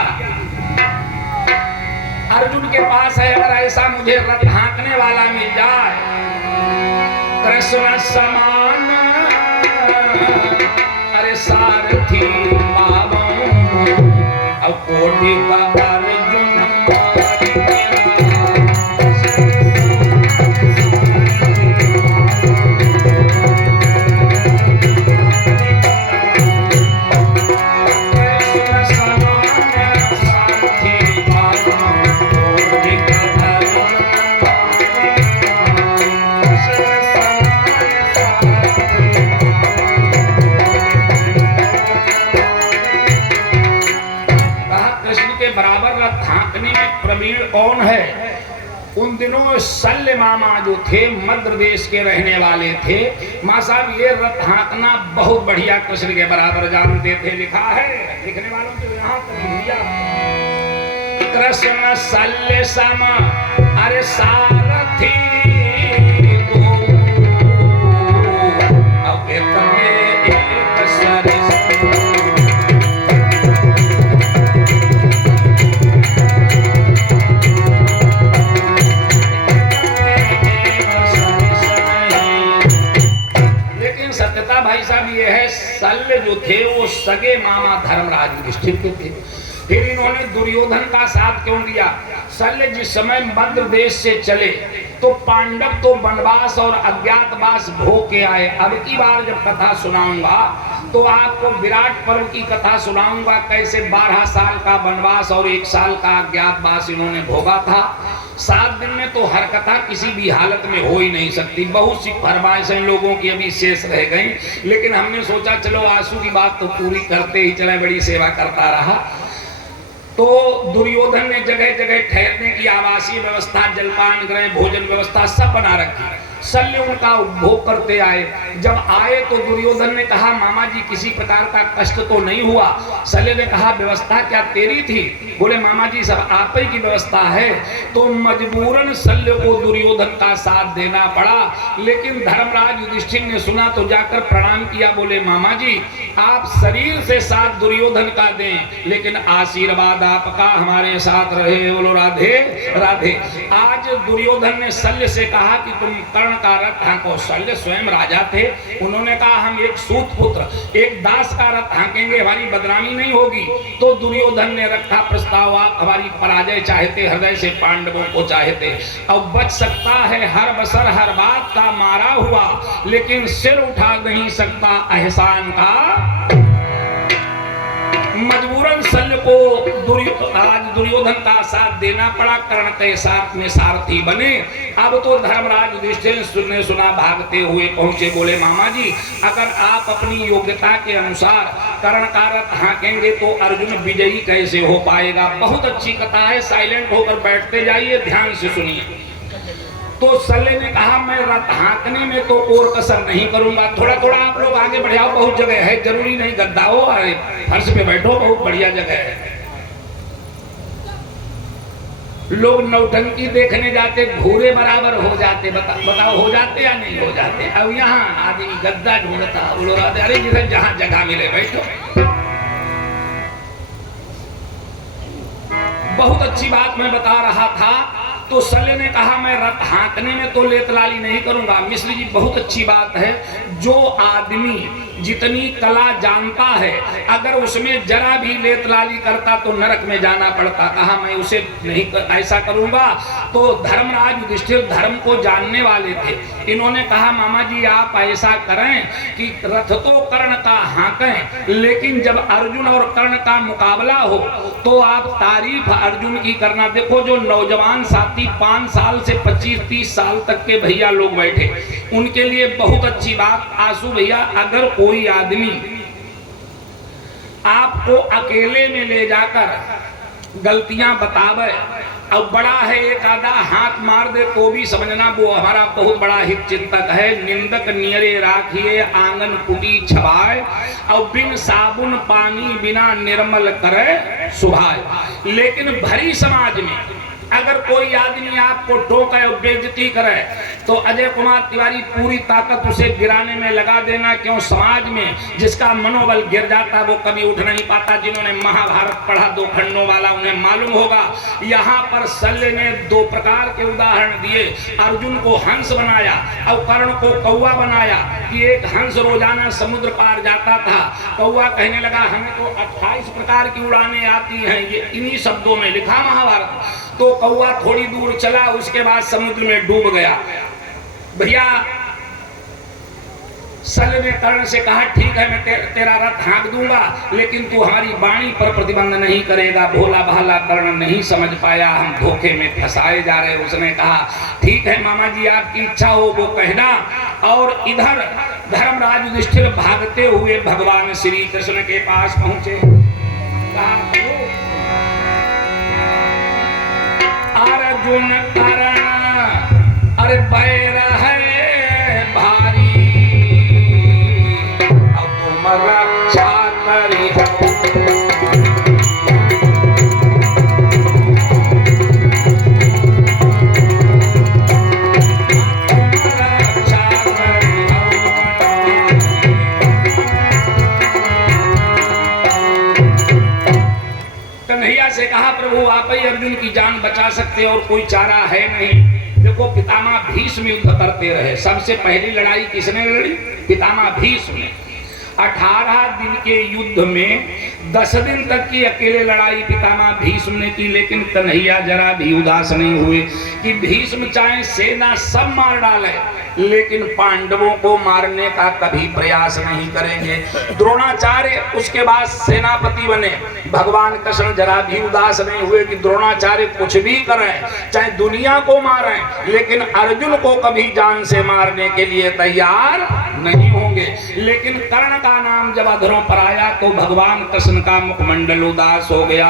अर्जुन के पास है, अगर ऐसा मुझे रथ हाँकने वाला मिल जाए कृष्ण समान अरे सारथी पावो अब कोटि का अर्जुन कौन है? उन दिनों शल्य मामा जो थे मध्य प्रदेश के रहने वाले थे, माँ साहब ये रथ हाँकना बहुत बढ़िया कृष्ण के बराबर जानते थे। लिखा है लिखने वालों को यहाँ कृष्ण शल्य सम अरे सारथी दो अब एक सरस भाई साहब ये है शल्य जो थे वो सगे मामा धर्मराज युधिष्ठिर के थे। फिर इन्होंने दुर्योधन का साथ क्यों दिया? शल्य जिस समय मध्य देश से चले तो पांडव तो वनवास और अज्ञातवास भोग के आए। अब की बार जब कथा सुनाऊंगा तो आपको विराट पर्व की कथा सुनाऊंगा, कैसे 12 साल का वनवास और 1 साल का अज्ञातवास इन्होंने भोगा था। 7 दिन में तो हर कथा किसी भी हालत में हो ही नहीं सकती। बहुत सी फरमाइशें लोगों की अभी शेष रह गई, लेकिन हमने सोचा चलो आंसू की बात तो पूरी करते ही चले, बड़ी सेवा करता रहा। तो दुर्योधन ने जगह जगह ठहरने की आवासीय व्यवस्था, जलपान गृह, भोजन व्यवस्था सब बना रखी। शल्य उनका उपभोग करते आए। जब आए तो दुर्योधन ने कहा मामा जी किसी प्रकार का कष्ट तो नहीं हुआ? शल्य ने कहा व्यवस्था क्या तेरी थी? बोले मामा जी सब आप ही की व्यवस्था है। तो मजबूरन शल्य को दुर्योधन का साथ देना पड़ा। लेकिन धर्मराज युधिष्ठिर ने सुना तो जाकर प्रणाम किया, बोले मामा जी आप शरीर से साथ दुर्योधन का दें, लेकिन आशीर्वाद आपका हमारे साथ रहे। बोलो राधे राधे। आज दुर्योधन ने शल्य से कहा कि तुम कर्ण का रथ हाँको। शल्य स्वयं राजा थे, उन्होंने कहा हम एक सूत पुत्र, एक दास का रथ हाँकेंगे, हमारी बदनामी नहीं होगी। तो दुर्योधन ने रखा प्रस्ताव, आप हमारी पराजय चाहते, हृदय से पांडवों को चाहते। अब बच सकता है हर बसर हर बात का मारा हुआ, लेकिन सिर उठा नहीं सकता एहसान का। मजबूरन शल्य को आज दुर्योधन का साथ देना पड़ा। कर्ण के साथ में सारथी बने। अब तो धर्मराज युधिष्ठिर ने सुना, भागते हुए पहुंचे, बोले मामा जी अगर आप अपनी योग्यता के अनुसार कर्ण का रथ हाँकेंगे तो अर्जुन विजयी कैसे हो पाएगा? बहुत अच्छी कथा है, साइलेंट होकर बैठते जाइए, ध्यान से सुनिए। तो शल्य ने कहा मैं रथ हाँकने में तो और कसर नहीं करूंगा। थोड़ा थोड़ा आप लोग आगे बढ़ाओ, बहुत जगह है, जरूरी नहीं गद्दाओ, अरे फर्श पे बैठो, बहुत बढ़िया जगह है। लोग नौटंकी देखने जाते, घूरे बराबर हो जाते। बताओ हो जाते या नहीं हो जाते? अब यहाँ आदमी गद्दा ढूंढता, बोलो अरे जिधर जहां जगह मिले बैठो। बहुत अच्छी बात मैं बता रहा था। तो शल्य ने कहा मैं रथ हाँकने में तो लेतलाली नहीं करूंगा। मिश्र जी बहुत अच्छी बात है, जो आदमी जितनी कला जानता है अगर उसमें जरा भी लेतलाली करता तो नरक में जाना पड़ता। कहा मैं उसे नहीं ऐसा करूंगा। तो धर्मराज युधिष्ठिर धर्म को जानने वाले थे, इन्होंने कहा मामा जी आप ऐसा करें कि रथ तो कर्ण का हाँकें, लेकिन जब अर्जुन और कर्ण का मुकाबला हो तो आप तारीफ अर्जुन की करना। देखो जो नौजवान साथी 5 साल से 25-30 साल तक के भैया लोग बैठे, उनके लिए बहुत अच्छी बात। आंसू भैया अगर कोई आदमी आपको अकेले में ले जाकर गलतियां बतावे, अब बड़ा है एक आधा हाथ मार दे तो भी समझना वो हमारा बहुत बड़ा हित चिंतक है। निंदक नियरे राखिए आंगन कुटी छबाए, और बिन साबुन पानी बिना निर्मल करे सुभाए। लेकिन भरी समाज में अगर कोई आदमी आपको टोके और बेइज्जती करे तो अजय कुमार तिवारी पूरी ताकत उसे गिराने में लगा देना। क्यों? समाज में जिसका मनोबल गिर जाता वो कभी उठ नहीं पाता। जिन्होंने महाभारत पढ़ा 2 खंडों वाला उन्हें मालूम होगा। यहाँ पर शल्य ने 2 प्रकार के उदाहरण दिए। अर्जुन को हंस बनाया और कर्ण को कौवा बनाया कि एक हंस रोजाना समुद्र पार जाता था। कौवा कहने लगा हमें तो 28 प्रकार की उड़ानें आती हैं। ये इन्हीं शब्दों में लिखा महाभारत। तो कौवा थोड़ी दूर चला, उसके बाद समुद्र में डूब गया। भैया शल्य ने कर्ण से कहा ठीक है मैं तेरा रथ हाँक दूंगा, लेकिन तू हमारी वाणी पर प्रतिबंध नहीं करेगा। भोला भाला कर्ण नहीं समझ पाया, हम धोखे में फंसाए जा रहे। उसने कहा ठीक है मामा जी आपकी इच्छा हो वो कहना। और इधर धर्मराज युधिष्ठिर भागते हुए भगवान श्री कृष्ण के पास पहुंचे। अर्जुन कर्ण अरे बैर है भारी, अब तुम रक्षा करी हो। कन्हैया से कहा प्रभु आप ही अर्जुन की जान बचा सकते और कोई चारा है नहीं। देखो पितामह भीष्म युद्ध करते रहे। सबसे पहली लड़ाई किसने लड़ी? पितामह भीष्म। 18 दिन के युद्ध में 10 दिन तक की अकेले लड़ाई पितामह भीष्म ने की। लेकिन कन्हैया जरा भी उदास नहीं हुए कि भीष्म चाहे सेना सब मार डाले लेकिन पांडवों को मारने का कभी प्रयास नहीं करेंगे। द्रोणाचार्य उसके बाद सेनापति बने। भगवान कृष्ण जरा भी उदास नहीं हुए कि द्रोणाचार्य कुछ भी करें, चाहे दुनिया को मारें, लेकिन अर्जुन को कभी जान से मारने के लिए तैयार नहीं होंगे। लेकिन कर्ण का नाम जब अधरों पर आया तो भगवान कृष्ण का मुखमंडल उदास हो गया।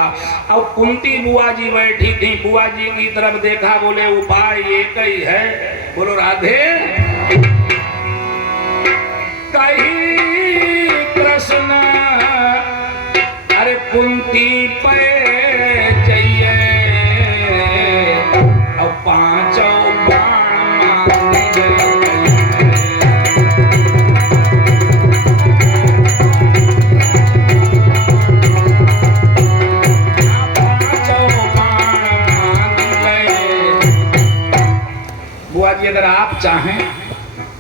अब कुंती बुआ जी बैठी थी, बुआ जी की तरफ देखा, बोले उपाय एक ही है, बोलो राधे। कही कृष्ण अरे कुंती पे चाहिए और 5 बाण मांगे। बुआ जी अगर आप चाहें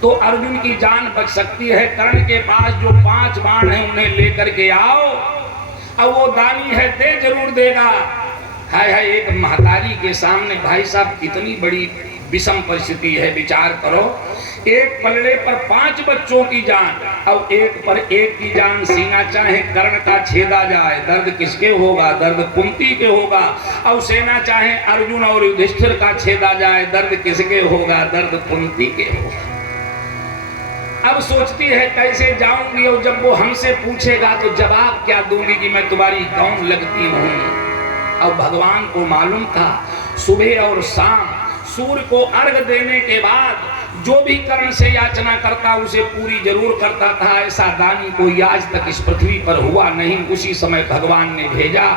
तो अर्जुन की जान बच सकती है। कर्ण के पास जो 5 बाण हैं उन्हें लेकर के आओ, और वो दानी है दे जरूर देगा। है एक महतारी के सामने भाई साहब कितनी बड़ी विषम परिस्थिति है। विचार करो, एक पलड़े पर 5 बच्चों की जान और एक पर एक की जान। सीना चाहे कर्ण का छेदा जाए, दर्द किसके होगा? दर्द कुंती के होगा। और सेना चाहे अर्जुन और युधिष्ठिर का छेदा जाए, दर्द किसके होगा? दर्द कुंती के होगा। अब सोचती है कैसे जाऊंगी, और जब वो हमसे पूछेगा तो जवाब क्या दूंगी कि मैं तुम्हारी कौन लगती हूं। और भगवान को मालूम था सुबह और शाम सूर्य को अर्घ देने के बाद जो भी कर्ण से याचना करता उसे पूरी जरूर करता था। ऐसा दानी कोई आज तक इस पृथ्वी पर हुआ नहीं। उसी समय भगवान ने भेजा।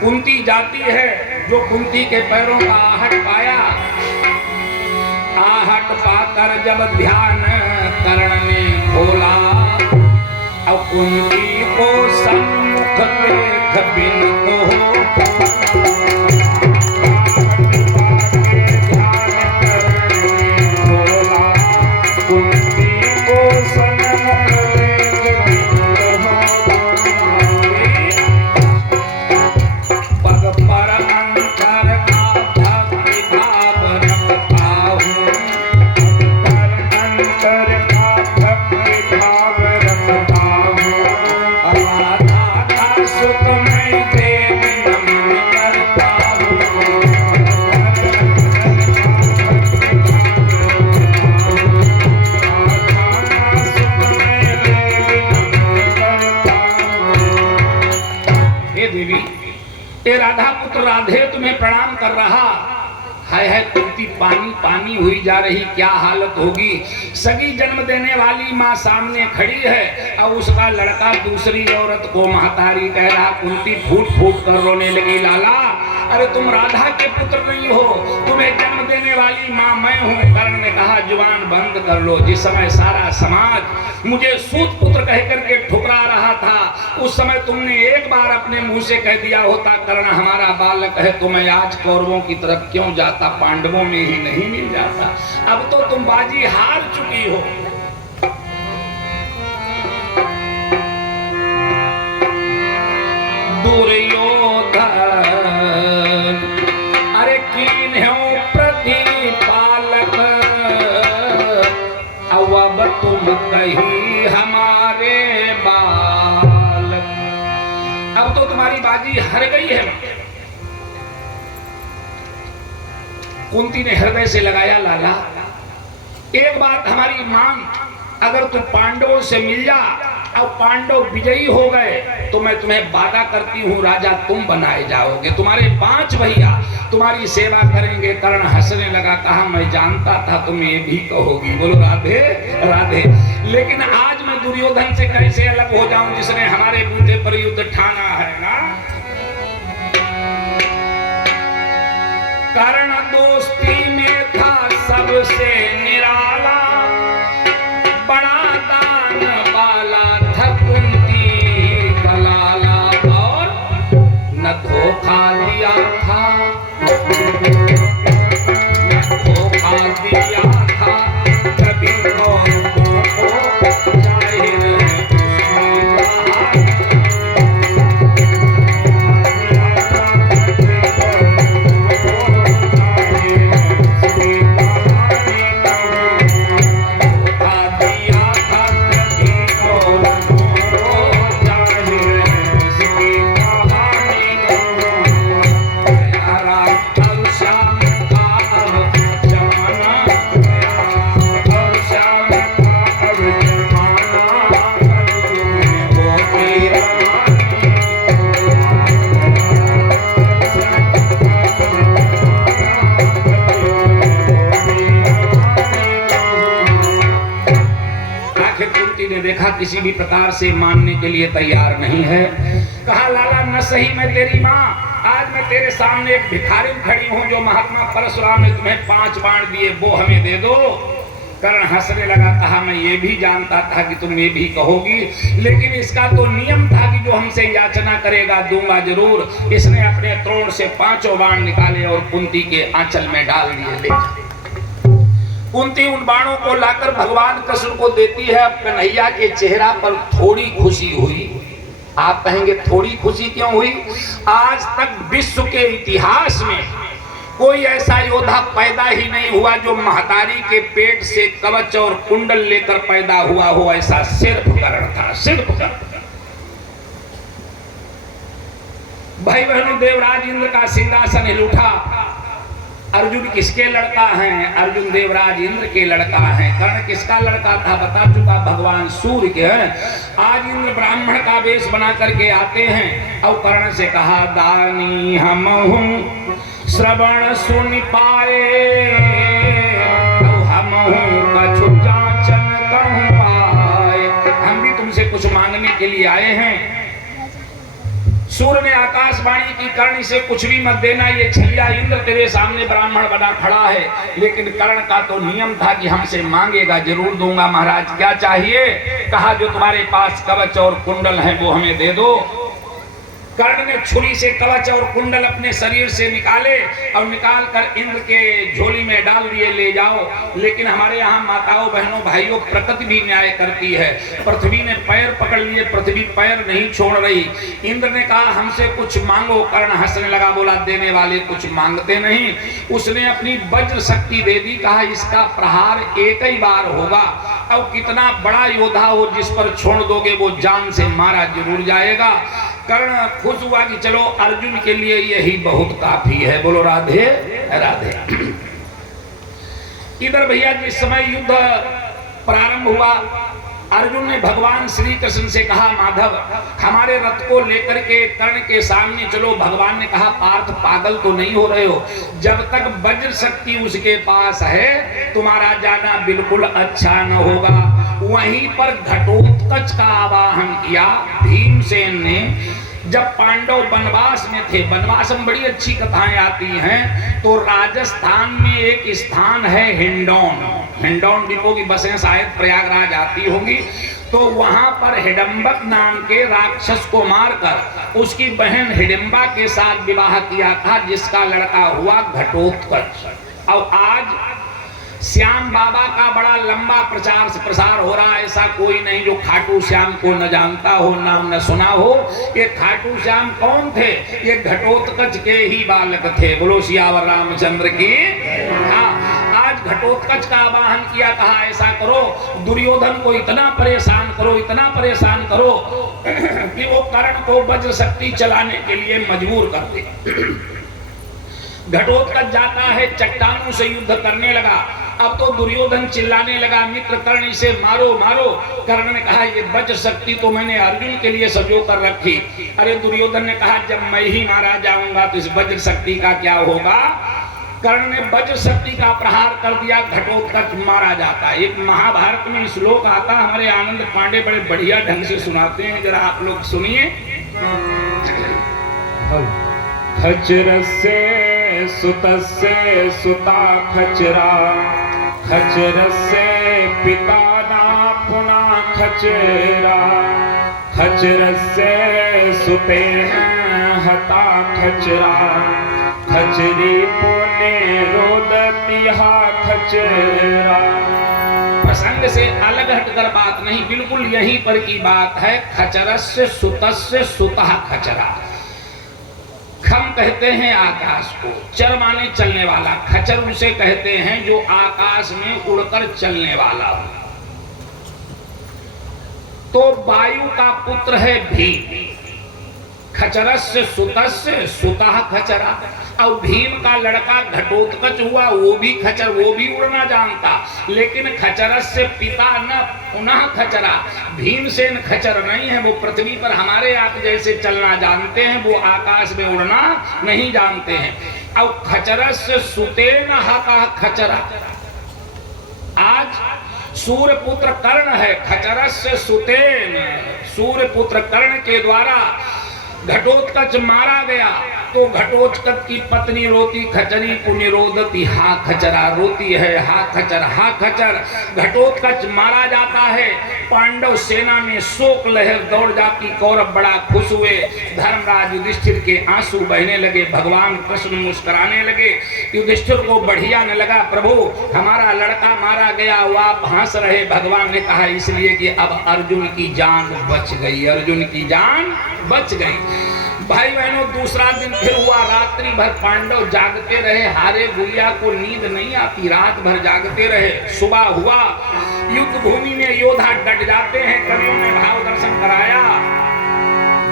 कुंती जाती है, जो कुंती के पैरों का आहट पाया, आहट पाकर जब ध्यान कर्ण ने खोला, अब कुंती को सम्मुख देख बिन को राधा पुत्र राधे तुम्हें प्रणाम कर रहा है। कुंती पानी पानी हुई जा रही, क्या हालत होगी। सगी जन्म देने वाली माँ सामने खड़ी है, अब उसका लड़का दूसरी औरत को महतारी कह रहा। कुंती फूट फूट कर रोने लगी, लाला अरे तुम राधा के पुत्र नहीं हो, तुम्हें जन्म देने वाली माँ मैं हूँ। कर्ण ने कहा जुबान बंद कर लो। जिस समय सारा समाज मुझे सूत पुत्र कह करके ठुकरा रहा था, उस समय तुमने एक बार अपने मुंह से कह दिया होता कर्ण हमारा बालक है, तो मैं आज कौरवों की तरफ क्यों जाता, पांडवों में ही नहीं मिल जाता। अब तो तुम बाजी हार चुकी हो। दुर्योधन अरे कीन्ह्यो प्रतिपालक, अब तुम कही हमारे बालक। अब तो तुम्हारी बाजी हार गई है। कुंती ने हृदय से लगाया लाला, एक बात हमारी मान, अगर तू पांडवों से मिल जा और पांडव विजयी हो गए तो मैं तुम्हें वादा करती हूँ राजा तुम बनाए जाओगे, तुम्हारे 5 भैया तुम्हारी सेवा करेंगे। कर्ण हंसने लगा, कहा मैं जानता था तुम ये भी कहोगी। बोलो राधे राधे। लेकिन आज मैं दुर्योधन से कैसे अलग हो जाऊं जिसने हमारे बूते पर युद्ध ठाना है ना। कर्ण दोस्ती में था सबसे निराला, बड़ा दान वाला था कुंती का लाला, और न धोखा दिया था, न धोखा दिया था कभी कौरवों को, जाहिर है किसी भी प्रकार से मानने के लिए तैयार नहीं है। कहा लाला न सही मैं तेरी माँ, आज मैं तेरे सामने एक भिखारी खड़ी हूँ जो महात्मा परशुराम ने तुम्हें 5 बाण दिए, वो हमें दे दो। कर्ण हंसने लगा, कहा मैं ये भी जानता था कि तुम ये भी कहोगी, लेकिन इसका तो नियम था कि जो हमसे याचना करेगा दूंगा जरूर। इसने अपने त्रोण से 5 बाण निकाले और कुंती के आंचल में डाल दिए। ले कुंती उन बाणों को लाकर भगवान कृष्ण को देती है। कन्हैया के चेहरा पर थोड़ी खुशी हुई। आप कहेंगे थोड़ी खुशी क्यों हुई? आज तक विश्व के इतिहास में कोई ऐसा योद्धा पैदा ही नहीं हुआ जो महतारी के पेट से कवच और कुंडल लेकर पैदा हुआ हो, ऐसा सिर्फ कर्ण था, सिर्फ कर्ण। भाई बहनों, देवराज इंद्र का सिंहासन हिल उठा। अर्जुन किसके लड़का हैं? अर्जुन देवराज इंद्र के लड़का हैं। कर्ण किसका लड़का था? बता चुका, भगवान सूर्य के हैं। आज इंद्र ब्राह्मण का वेश बना करके आते हैं और कर्ण से कहा दानी हम हूँ श्रवण सुन पाए, हम कछु जाचन कहूँ पाए। हम भी तुमसे कुछ मांगने के लिए आए हैं। सूर्य ने आकाशवाणी की, कर्ण से कुछ भी मत देना, ये छलिया इंद्र तेरे सामने ब्राह्मण बना खड़ा है। लेकिन कर्ण का तो नियम था कि हमसे मांगेगा जरूर दूंगा। महाराज क्या चाहिए? कहा जो तुम्हारे पास कवच और कुंडल है वो हमें दे दो। कर्ण ने छुरी से कवच और कुंडल अपने शरीर से निकाले और निकाल कर इंद्र के झोली में डाल दिए, ले जाओ। लेकिन हमारे यहाँ माताओं बहनों भाइयों प्रकृति भी न्याय करती है। पृथ्वी ने पैर पकड़ लिए, पृथ्वी पैर नहीं छोड़ रही। इंद्र ने कहा हमसे कुछ मांगो। कर्ण हंसने लगा, बोला देने वाले कुछ मांगते नहीं। उसने अपनी वज्र शक्ति दे दी। कहा इसका प्रहार एक ही बार होगा, अब कितना बड़ा योद्धा हो जिस पर छोड़ दोगे वो जान से मारा जरूर जाएगा। कर्ण खुश हुआ कि चलो अर्जुन के लिए यही बहुत काफी है। बोलो राधे राधे। इधर भैया जिस समय युद्ध प्रारंभ हुआ, अर्जुन ने भगवान श्री कृष्ण से कहा माधव हमारे रथ को लेकर के कर्ण के सामने चलो। भगवान ने कहा पार्थ पागल तो नहीं हो रहे हो? जब तक वज्र शक्ति उसके पास है तुम्हारा जाना बिल्कुल अच्छा न होगा। वहीं पर घटोत्कच का आवाहन किया भीमसेन ने। जब पांडव वनवास में थे, वनवास में बड़ी अच्छी कथाएं आती हैं, तो राजस्थान में एक स्थान है हिंडौन। हिंडौन डिपो की बसें शायद प्रयागराज आती होंगी। तो वहां पर हिडंबक नाम के राक्षस को मारकर उसकी बहन हिडिंबा के साथ विवाह किया था, जिसका लड़का हुआ घटोत्कच। और आज श्याम बाबा का बड़ा लंबा प्रचार प्रसार हो रहा है। ऐसा कोई नहीं जो खाटू श्याम को न जानता हो, नाम न सुना हो। ये खाटू श्याम कौन थे? ये घटोत्कच के ही बालक थे। बोलो सियावर रामचंद्र की। हाँ, आज घटोत्कच का आवाहन किया, कहा ऐसा करो दुर्योधन को इतना परेशान करो, इतना परेशान करो कि वो कर्ण को वज्र शक्ति चलाने के लिए मजबूर कर दे। घटोत्कच जाता है, चट्टानों से युद्ध करने लगा। अब तो दुर्योधन चिल्लाने लगा, मित्र कर्ण इसे मारो मारो। कर्ण ने कहा ये वज्र शक्ति तो मैंने अर्जुन के लिए सजो कर रखी। अरे दुर्योधन ने कहा जब मैं ही मारा जाऊंगा तो इस वज्र शक्ति का क्या होगा। कर्ण ने वज्र शक्ति का प्रहार कर दिया, घटोत्कच मारा जाता है। एक महाभारत में श्लोक आता, हमारे आनंद पांडे बड़े बढ़िया ढंग से सुनाते हैं, जरा आप लोग सुनिए। खचरस्य सुतस्य सुता खचरा, खचरस्य पिता ना पुनः खचरा, खचरस्य सुतेन हता खचरा, खचरी पुण्य रोदती हा खचरा। प्रसंग से अलग हटकर बात नहीं, बिल्कुल यहीं पर की बात है। खचरस्य सुतस्य सुतः खचरा। खम कहते हैं आकाश को, चर माने चलने वाला, खचर उसे कहते हैं जो आकाश में उड़कर चलने वाला हो। तो वायु का पुत्र है भीम। खचरस्य सुतस्य सुतः खचरा। और भीम का लड़का घटोत्कच हुआ, वो भी खचर, वो भी उड़ना जानता। लेकिन खचरस्य पिता न पुनः खचरा। भीमसेन खचर नहीं है, वो पृथ्वी पर हमारे आप जैसे चलना जानते हैं, वो आकाश में उड़ना नहीं जानते हैं। और खचरस्य सुतेन हता खचरा। आज सूर्यपुत्र कर्ण है, खचरस्य सुतेन, सूर्यपुत्र कर्ण के द्वारा घटोत्कच मारा गया। तो घटोत्कच की पत्नी रोती खचरी पुण्य रोदती हा खचरा, रोती है हा खचर हा खचर। घटोत्कच मारा जाता है, पांडव सेना में शोक लहर दौड़ जाती। कौरव बड़ा खुश हुए, धर्मराज युधिष्ठिर के आंसू बहने लगे, भगवान कृष्ण मुस्कुराने लगे। युधिष्ठिर को बढ़िया न लगा, प्रभु हमारा लड़का मारा गया, वो आप हंस रहे। भगवान ने कहा इसलिए कि अब अर्जुन की जान बच गई, अर्जुन की जान बच गई। भाई बहनों, दूसरा दिन फिर हुआ, रात्रि भर पांडव जागते रहे। हारे गुड़िया को नींद नहीं आती, रात भर जागते रहे। सुबह हुआ, युद्ध भूमि में योद्धा डट जाते हैं। कवियों ने भाव दर्शन कराया।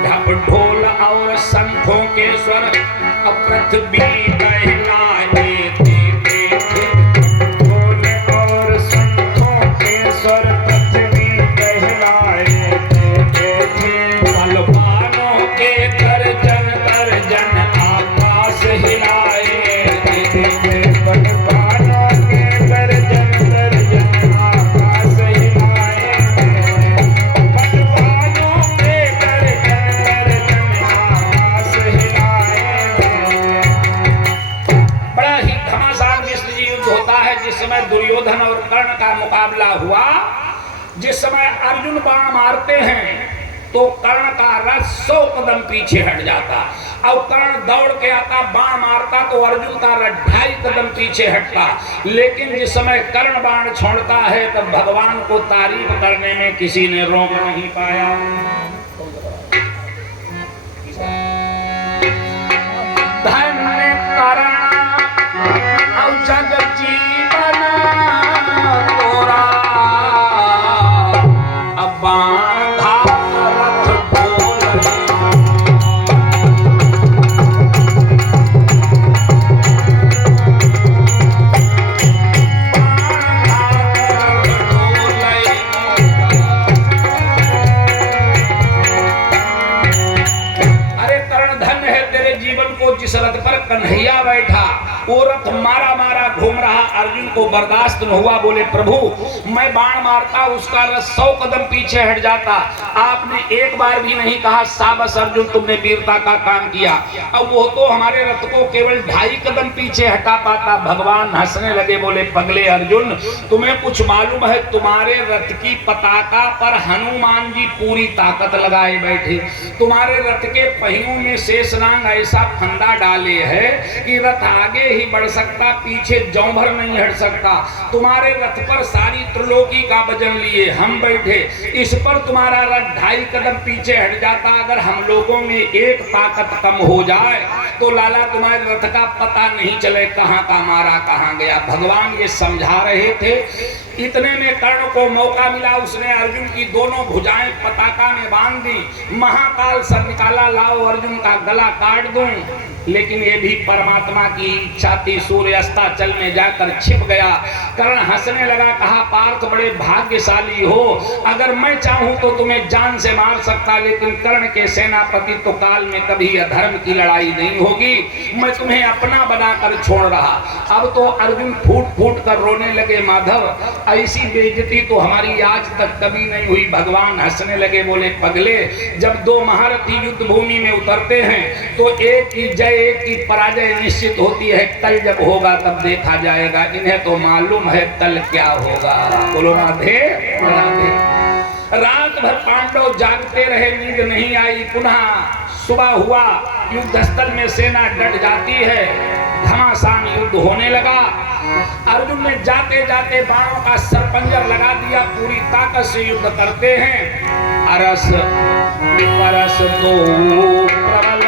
ढप ढोल और संतों के स्वर पृथ्वी कहलाए, ढोल और संतों के स्वर पृथ्वी कहलाए। बलवानों के गर्जन गर्जन आकाश हिलाए, बलवानों के गर्जन गर्जन आकाश हिलाए, बलवानों के गर्जन गर्जन आकाश हिलाए। बड़ा ही घमासान विष्णु युद्ध होता है, जिस समय दुर्योधन और कर्ण का मुकाबला हुआ। जिस समय अर्जुन बाण मारते हैं तो कर्ण का रथ 100 कदम पीछे हट जाता, और कर्ण दौड़ के आता, बाण मारता तो अर्जुन का रथ 2.5 कदम पीछे हटता। लेकिन जिस समय कर्ण बाण छोड़ता है तब भगवान को तारीफ करने में किसी ने रोक नहीं पाया। धन्य कर्ण और जग जीवन तोरा, अब बाण को जिस रथ पर कन्हैया बैठा वो रथ मारा मारा घूम रहा, अर्जुन को बर्दाश्त न हुआ, बोले प्रभु मैं बाण मारता उसका रथ 100 कदम पीछे हट जाता, आपने एक बार भी नहीं कहा शाबाश अर्जुन तुमने वीरता का काम किया, अब वो तो हमारे रथ को केवल 2.5 कदम पीछे हटा पाता। भगवान हंसने लगे, बोले पगले अर्जुन तुम्हें कुछ मालूम है, तुम्हारे रथ की पताका पर हनुमान जी पूरी ताकत लगाए बैठे, तुम्हारे रथ के पहियों में शेषनाग ऐसा फंदा डाले है कि रथ आगे ही बढ़ सकता, पीछे जौ भर नहीं हट सकता, तुम्हारे रथ पर सारी त्रिलोकी का वजन लिए हम बैठे, इस पर तुम्हारा रथ 2.5 कदम पीछे हट जाता, अगर हम लोगों में एक ताकत कम हो जाए तो लाला तुम्हारे रथ का पता नहीं चले कहां का मारा कहां गया। भगवान ये समझा रहे थे, इतने में कर्ण को मौका मिला, उसने अर्जुन की दोनों भुजाएं पताका में बांध दी, महाकाल सर निकाला, लाओ अर्जुन का गला काट दूं, लेकिन ये भी परमात्मा की इच्छा थी, सूर्य अस्ताचल में जाकर छिप गया। कर्ण हंसने लगा, कहा पार्थ बड़े भाग्यशाली हो, अगर मैं चाहूं तो तुम्हें जान से मार सकता, लेकिन कर्ण के सेनापति तो काल में कभी अधर्म की लड़ाई नहीं होगी, मैं तुम्हें अपना बनाकर छोड़ रहा। अब तो अर्जुन फूट फूट कर रोने लगे, माधव ऐसी बेइज्जती तो हमारी आज तक कभी नहीं हुई। भगवान हंसने लगे, बोले पगले जब 2 महारथी युद्ध भूमि में उतरते हैं तो एक की जय एक की पराजय निश्चित होती है, कल जब होगा तब देखा जाएगा, इन्हें तो मालूम है कल क्या होगा। बोलो राधे राधे। रात भर पांडव जागते रहे, नींद नहीं आई, पुनः सुबह हुआ, युद्ध स्थल में सेना डट जाती है, घमासान युद्ध होने लगा। अर्जुन ने जाते जाते बाणों का सरपंजर लगा दिया, पूरी ताकत से युद्ध करते हैं। अरस विपरस दो प्रबल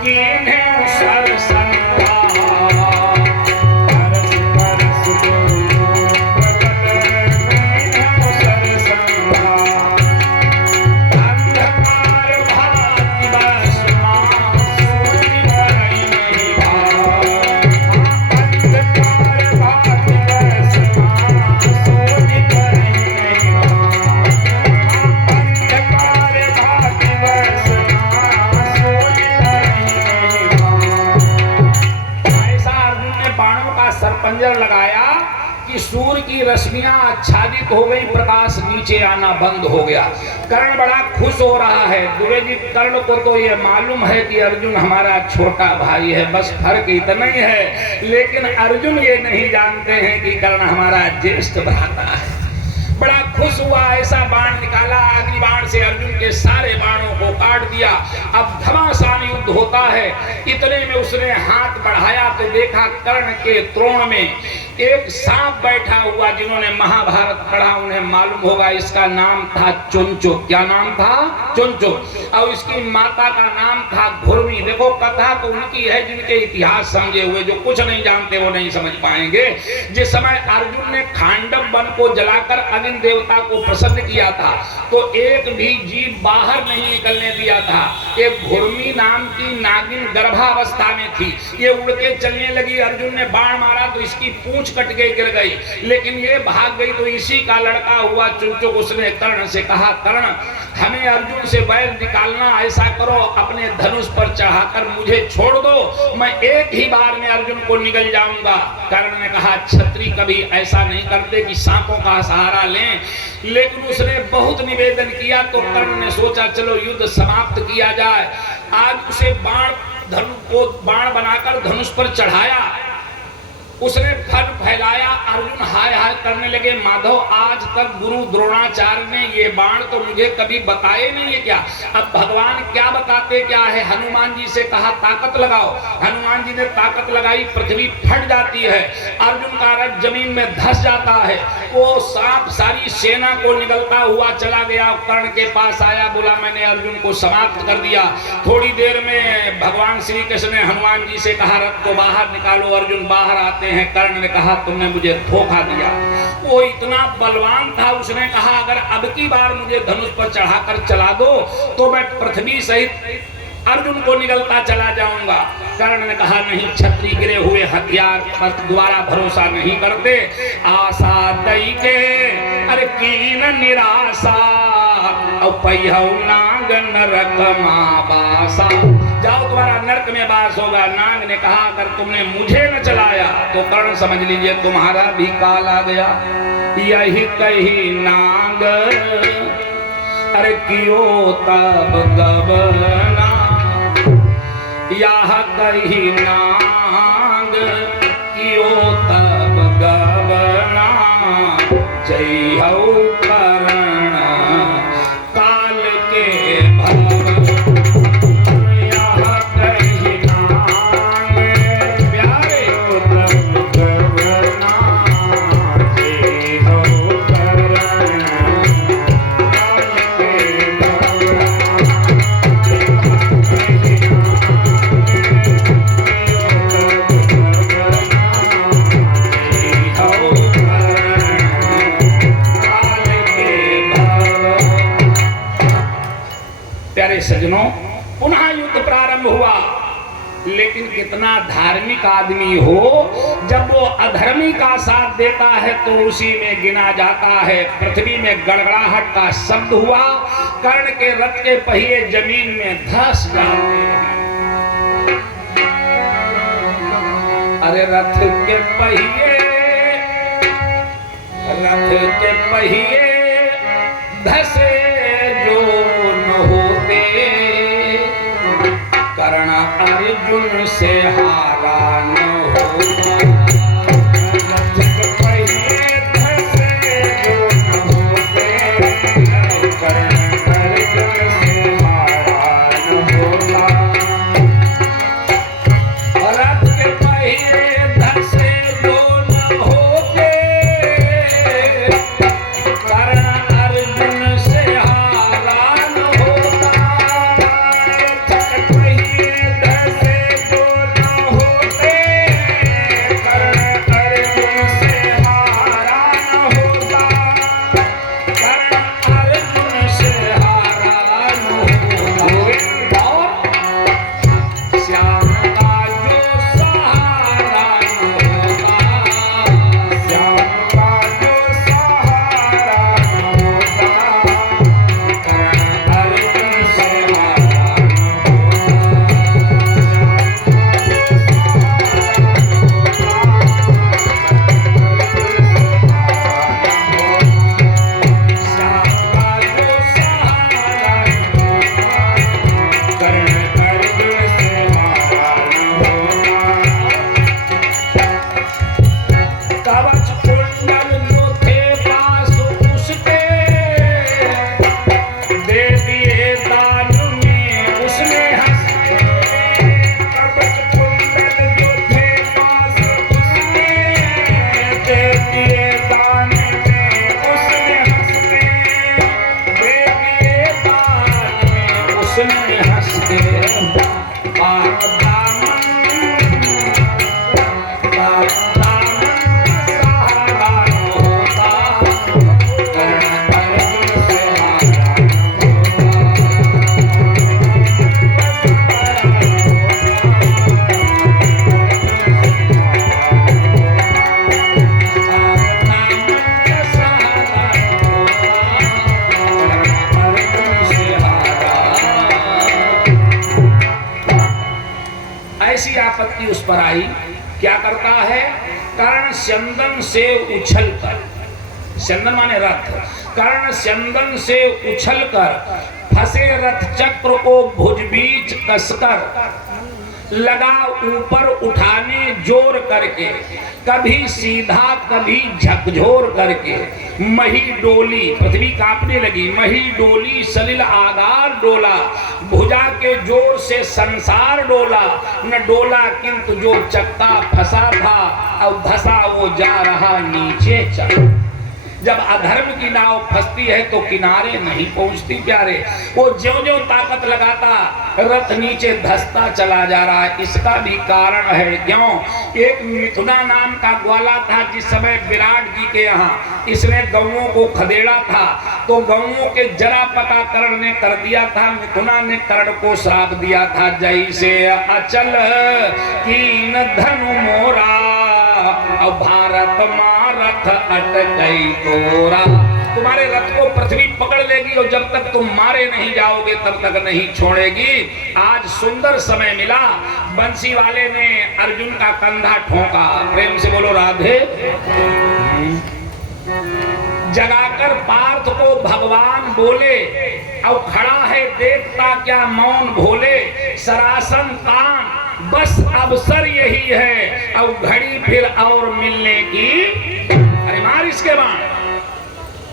कीन्हे सर संधा, अरस विपरस दो प्रबल कीन्हे सर संधा, अंधकार भाति बसमा सूर्य नहीं भाव, अंधकार भाति बसमा सूर्य नहीं भाव, अंधकार भाति बसमा सूर्य नहीं भाव। ऐसा अर्जुन ने बाणों का सरपंजर लगाया कि सूर्य की रश्मियां आच्छादित हो गई, प्रकाश नीचे आना बंद हो गया। कर्ण बड़ा खुश हो रहा है। दुर्योधन कर्ण को तो ये मालूम है कि अर्जुन हमारा छोटा भाई है, बस फर्क इतना ही है, लेकिन अर्जुन ये नहीं जानते हैं कि कर्ण हमारा ज्येष्ठ भ्राता है। बड़ा खुश हुआ, ऐसा बाण निकाला, अग्नि बाण से अर्जुन के सारे बाणों को काट दिया। अब घमासान युद्ध होता है, इतने में उसने हाथ बढ़ाया तो देखा कर्ण के त्रोण में एक सांप बैठा हुआ। जिन्होंने महाभारत पढ़ा उन्हें मालूम होगा, इसका नाम था चुनचुक। क्या नाम था? चुनचुक। और इसकी माता का नाम था घुर्मी। देखो कथा तो उनकी है जिनके इतिहास समझे हुए, जो कुछ नहीं जानते वो नहीं समझ पाएंगे। जिस समय अर्जुन ने खांडव वन को जलाकर अग्नि देवता को प्रसन्न किया था तो एक भी जीव बाहर नहीं निकलने दिया था। एक घुर्मी नाम की नागिन गर्भावस्था में थी, ये उड़ के चलने लगी। अर्जुन ने बाण मारा तो इसकी पूंछ कट के गिर गई, लेकिन ये भाग गई तो इसी का लड़का हुआ चुनचुक। उसने कर्ण से कहा, कर्ण हमें अर्जुन से बैर निकालना, ऐसा करो अपने धनुष पर चढ़ाकर मुझे छोड़ दो, मैं एक ही बार में अर्जुन को निगल जाऊंगा। कर्ण ने कहा, क्षत्रिय कभी ऐसा नहीं करते कि सांपों का सहारा लें, लेकिन उसने बहुत निवेदन किया तो कर्ण ने सोचा चलो युद्ध समाप्त किया जाए। आज उसे बाण बनाकर धनुष पर चढ़ाया, उसने फल फैलाया। अर्जुन हाय हाय करने लगे, माधव आज तक गुरु द्रोणाचार्य ने ये बाण तो मुझे कभी बताए नहीं है क्या? अब भगवान क्या बताते क्या है? हनुमान जी से कहा ताकत लगाओ, हनुमान जी ने ताकत लगाई, पृथ्वी फट जाती है, अर्जुन का रथ जमीन में धंस जाता है। वो सांप सारी सेना को निगलता हुआ चला गया, कर्ण के पास आया, बोला मैंने अर्जुन को समाप्त कर दिया। थोड़ी देर में भगवान श्री कृष्ण ने हनुमान जी से कहा रथ को बाहर निकालो, अर्जुन बाहर आते हैं। कर्ण ने कहा तुमने मुझे धोखा दिया। वो इतना बलवान था, उसने कहा अगर अब की बार मुझे धनुष पर चढ़ाकर चला दो तो मैं पृथ्वी सहित अर्जुन को निगलता चला जाऊंगा। कर्ण ने कहा नहीं, क्षत्रिय गिरे हुए हथियार पर दोबारा भरोसा नहीं करते। आशा दई के अरे कीन निराशा, नाग नरक मां बासा, जाओ तुम्हारा नरक में वास होगा। नाग ने कहा अगर तुमने मुझे न चलाया तो कर्ण समझ लीजिए तुम्हारा भी काल आ गया। यही कही नाग अरे कियो तब गबना, यह कही नाग कियो तब गबना, जय हो कर्ण काल के भवन। यह कही नाग प्यारे तब गबना, जय हो कर्ण काल के प्यारे सज्जनों, पुनः युद्ध प्रारंभ हुआ। लेकिन कितना धार्मिक आदमी हो, जब वो अधर्मी का साथ देता है तो उसी में गिना जाता है। पृथ्वी में गड़गड़ाहट का शब्द हुआ, कर्ण के रथ के पहिए जमीन में धंस जाते हैं। अरे रथ के पहिए धसे जो न होते, कर्ण अर्जुन से हारा न होता। रथ के पहिए धसे जो न होते, कर्ण अर्जुन से हारा न होता। रथ के पहिए धसे जो न होते, कर्ण अर्जुन से हारा न होता। रथ के पहिए धसे जो न होते, कर्ण अर्जुन से हारा न होता। कर्ण अर्जुन से हारा न होता। और श्याम का जो सहारा न होता, श्याम का जो सहारा न होता, कर्ण अर्जुन से हारा न श्याम का जो सहारा न होता, कर्ण अर्जुन से हारा न होता। कवच कुंडल जो थे पास उसके, दे दिए दान में उसने हंस के। कवच कुंडल जो थे पास उसके, दे दिए दान में उसने हंस के। दे दिए दान में उसने हंस के। पाक दामन सहारा न होता, कर्ण अर्जुन से हारा न ऐसी आपत्ति उस पर आई। क्या करता है? कर्ण स्यंदन से उछलकर, स्यंदन माने रथ, कर्ण स्यंदन से उछलकर फंसे रथ चक्र को भुजबीच कसकर लगा ऊपर उठाने जोर करके, कभी सीधा कभी झकझोर करके। मही डोली, पृथ्वी कांपने लगी। मही डोली सलिल आगार डोला, भुजा के जोर से संसार डोला। न डोला किंतु जो चक्का फंसा था, अब धसा वो जा रहा नीचे चल। जब अधर्म की नाव फंसती है तो किनारे नहीं पहुंचती प्यारे। वो ज्यों-ज्यों ताकत लगाता रथ नीचे धंसता चला जा रहा है। इसका भी कारण है। क्यों? एक मिथुना नाम का ग्वाला था जिस समय विराट जी के यहाँ इसने गौओं को खदेड़ा था, तो गौओं के जरा पता कर्ण ने कर दिया था। मिथुना ने कर्ण को श्राप दिया था, जैसे अचल कीन धनु मोरा, अब भारत मारथ अटकई तोरा। तुम्हारे रथ को पृथ्वी पकड़ लेगी और जब तक तुम मारे नहीं जाओगे तब तक नहीं छोड़ेगी। आज सुंदर समय मिला, बंसी वाले ने अर्जुन का कंधा ठोका। प्रेम से बोलो राधे। जगाकर पार्थ को भगवान बोले, अब खड़ा है देखता क्या मौन भोले, सरासन कान बस अवसर यही है, अब घड़ी फिर और मिलने की। अरे मार इसके बाण।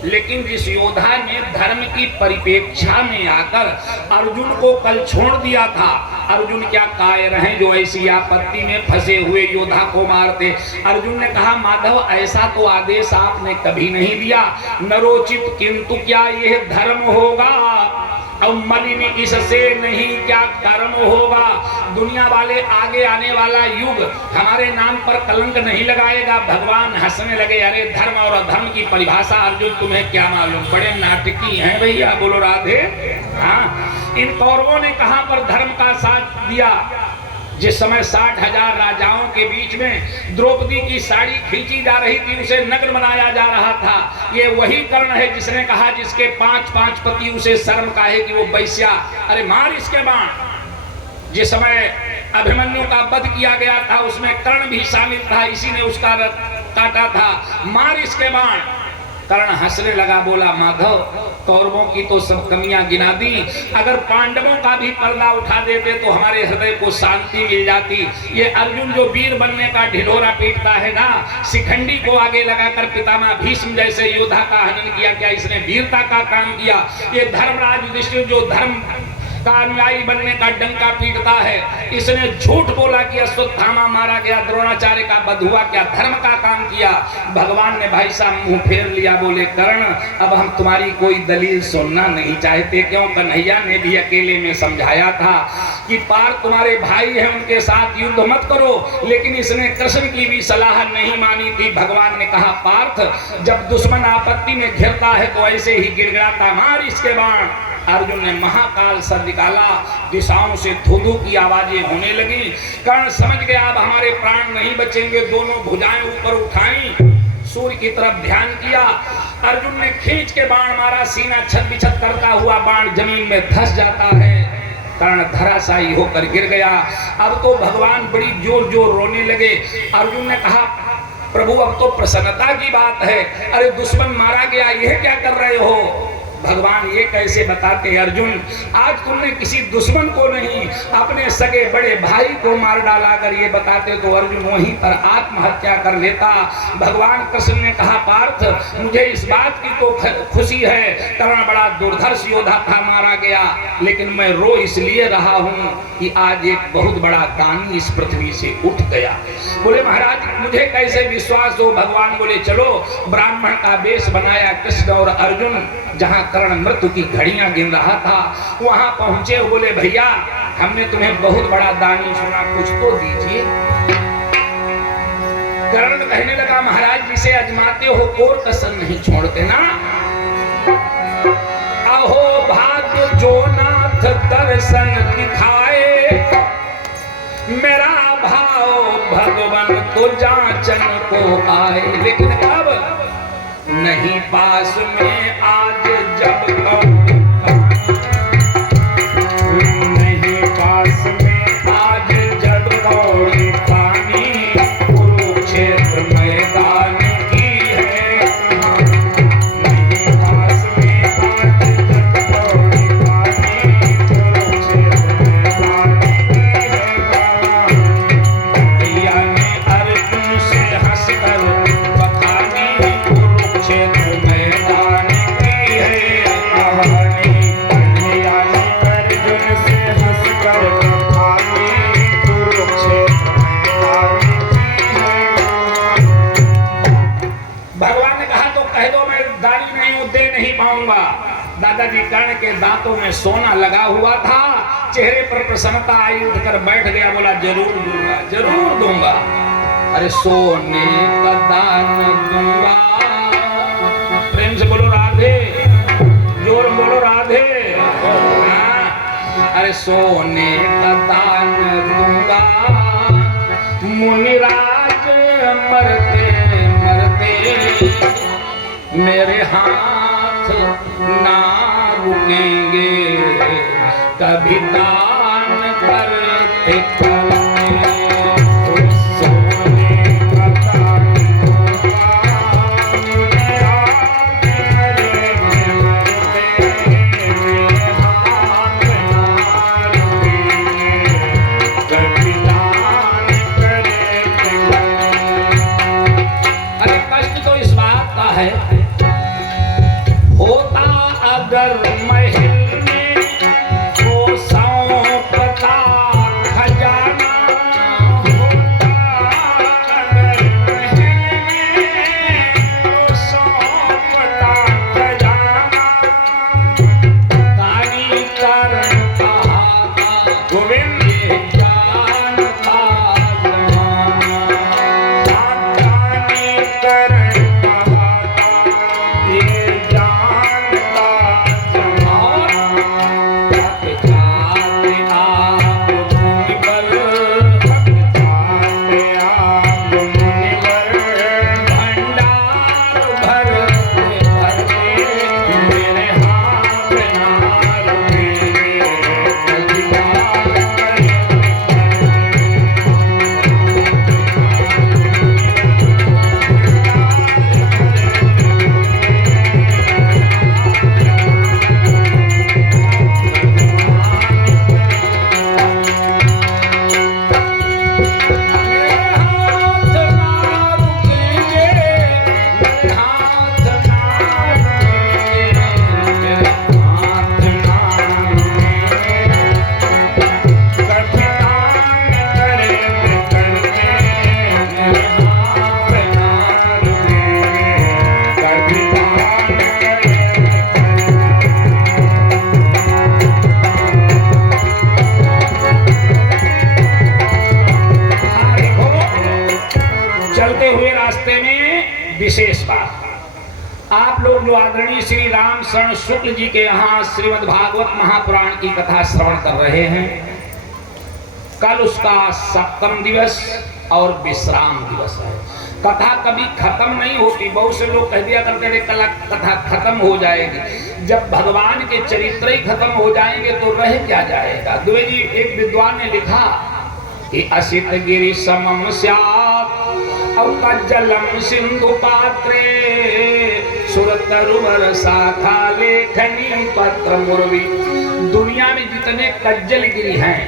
लेकिन जिस योद्धा ने धर्म की परिपेक्षा में आकर अर्जुन को कल छोड़ दिया था, अर्जुन क्या कायर हैं जो ऐसी आपत्ति में फंसे हुए योद्धा को मारते। अर्जुन ने कहा माधव ऐसा तो आदेश आपने कभी नहीं दिया, नरोचित किंतु क्या यह धर्म होगा, अब मलिनी इससे नहीं क्या कर्म होगा। दुनिया वाले आगे आने वाला युग हमारे नाम पर कलंक नहीं लगाएगा। भगवान हंसने लगे, अरे धर्म और अधर्म की परिभाषा अर्जुन तुम्हें क्या मालूम, बड़े नाटकी हैं भैया, बोलो राधे। हाँ, इन कौरवों ने कहां पर धर्म का साथ दिया। जिस समय 60,000 राजाओं के बीच में द्रौपदी की साड़ी खींची जा रही थी, उसे नग्न बनाया जा रहा था। ये वही कर्ण है जिसने कहा जिसके 5 पति उसे शर्म का है कि वो वैश्या। अरे मार इसके बाण। जिस समय अभिमन्यु का वध किया गया था उसमें कर्ण भी शामिल था, इसी ने उसका रथ काटा था। मार इसके बाण। कर्ण हंसने लगा, बोला माधव कौरवों की तो सब कमियां गिना दी, अगर पांडवों का भी पर्दा उठा देते तो हमारे हृदय को शांति मिल जाती। ये अर्जुन जो वीर बनने का ढिढोरा पीटता है ना, शिखंडी को आगे लगाकर पितामह भीष्म जैसे योद्धा का हनन किया, क्या इसने वीरता का काम किया। ये धर्मराज युधिष्ठिर जो धर्म का अनुयायी बनने का डंका पीटता है, इसने झूठ बोला कि अश्वत्थामा मारा गया, द्रोणाचार्य का वध हुआ, क्या धर्म का काम किया। भगवान ने भाई साहब मुंह फेर लिया, बोले कर्ण अब हम तुम्हारी कोई दलील सुनना नहीं चाहते। क्यों, कन्हैया ने भी अकेले में समझाया था कि पार्थ तुम्हारे भाई हैं, उनके साथ युद्ध मत करो, लेकिन इसने कृष्ण की भी सलाह नहीं मानी थी। भगवान ने कहा पार्थ जब दुश्मन आपत्ति में घिरता है तो ऐसे ही गिड़गिड़ाता, मार इसके बाण। अर्जुन ने महाकाल सर निकाला, दिशाओं से धू-धू की आवाजें होने लगी। कर्ण समझ गया अब हमारे प्राण नहीं बचेंगे, दोनों भुजाएं ऊपर उठाई, सूर्य की तरफ ध्यान किया। अर्जुन ने खींच के बाण मारा, सीना छत बिछत करता हुआ बाण जमीन में धंस जाता है। कर्ण धराशायी होकर गिर गया। अब तो भगवान बड़ी जोर जोर रोने लगे। अर्जुन ने कहा प्रभु अब तो प्रसन्नता की बात है, अरे दुश्मन मारा गया, यह क्या कर रहे हो। भगवान ये कैसे बताते अर्जुन, आज तुमने किसी दुश्मन को नहीं अपने सगे बड़े भाई को मार डाला, अगर ये बताते तो अर्जुन वहीं पर आत्महत्या कर लेता। भगवान कृष्ण ने कहा पार्थ मुझे इस बात की तो खुशी है, कर्ण बड़ा दुर्धर्ष योद्धा था, मारा गया, लेकिन मैं रो इसलिए रहा हूं कि आज एक बहुत बड़ा दानी इस पृथ्वी से उठ गया। बोले महाराज मुझे कैसे विश्वास हो। भगवान बोले चलो, ब्राह्मण का वेश बनाया कृष्ण और अर्जुन, जहां कर्ण मृत्यु की घड़ियां गिन रहा था वहां पहुंचे। बोले भैया हमने तुम्हें बहुत बड़ा दानी सुना, कुछ तो दीजिए। कर्ण कहने लगा महाराज जिसे अजमाते हो कोर कसर नहीं छोड़ते ना। अहो भाग्य जो नाथ दर्शन दिखाए, मेरा भाव भगवान तो जांचन को आए। लेकिन अब नहीं पास में आज जब नहीं पास में आज जब कौड़ी पानी, कुरुक्षेत्र मैदान की है। नहीं पास में आज जब कौड़ी पानी, कुरुक्षेत्र मैदान की है। भैया ने अर्जुन से हंसकर बखानी, कुरुक्षेत्र मैदान की है कहानी। भैया ने अर्जुन से हंसकर बखानी, कुरुक्षेत्र मैदान की है। भगवान ने कहा तो कह दो मैं दानी नहीं हूं, दे नहीं पाऊंगा। दादाजी कर्ण के दांतों में सोना लगा हुआ था, चेहरे पर प्रसन्नता आई, उठकर बैठ गया, बोला जरूर दूंगा जरूर दूंगा। अरे सोने का दान दूंगा। प्रेम से बोलो राधे, जोर बोलो राधे। हाँ। अरे सोने का दान दूंगा, मुनिराज मरते मरते मेरे हाथ हाथ ना रुकेंगे, कभी दान करते करते। सोने का दान याद करेंगे मरते, हाथ ना रुकेंगे, कभी दान करते अरे कष्ट तो इस बात का है, होता अगर महल में वो सौंपता खजाना, होता अगर महल में वो सौंपता खजाना। कानी कारण कहा गोविंद ये जानता जमाना। सावधानी करण कहा था, ये जानता जमाना। थक जाते आप भूमि पर, थक जाते आप मुनिवर, भंडार भरते भरते मेरे हाथ ना रुकेंगे, कभी दान करते मेरे हाथ ना रुकेंगे, मेरे हाथ ना रुकेंगे, मेरे हाथ ना रुकेंगे। कभी दान करेंगे करके, मेरे हाथ ना रुकेंगे, कभी दान करेंगे हाँ, देखो चलते हुए रास्ते में विशेष बात, आप लोग जो आदरणीय श्री राम शरण शुक्ल जी के यहाँ श्रीमद् भागवत महापुराण की कथा श्रवण कर रहे हैं। कल उसका सप्तम दिवस और विश्राम दिवस है। कथा कभी खत्म नहीं होती। बहुत से लोग कह दिया करते थे कल कथा खत्म हो जाएगी। जब भगवान के चरित्र ही खत्म हो जाएंगे तो रह क्या जाएगा। द्विवेदी एक विद्वान ने लिखा कि असित गिरि समम स्यात् और कज्जलम सिंधु पात्रे सुरतरुवर शाखा लेखनी पत्र मुरवी। दुनिया में जितने कज्जल गिरी हैं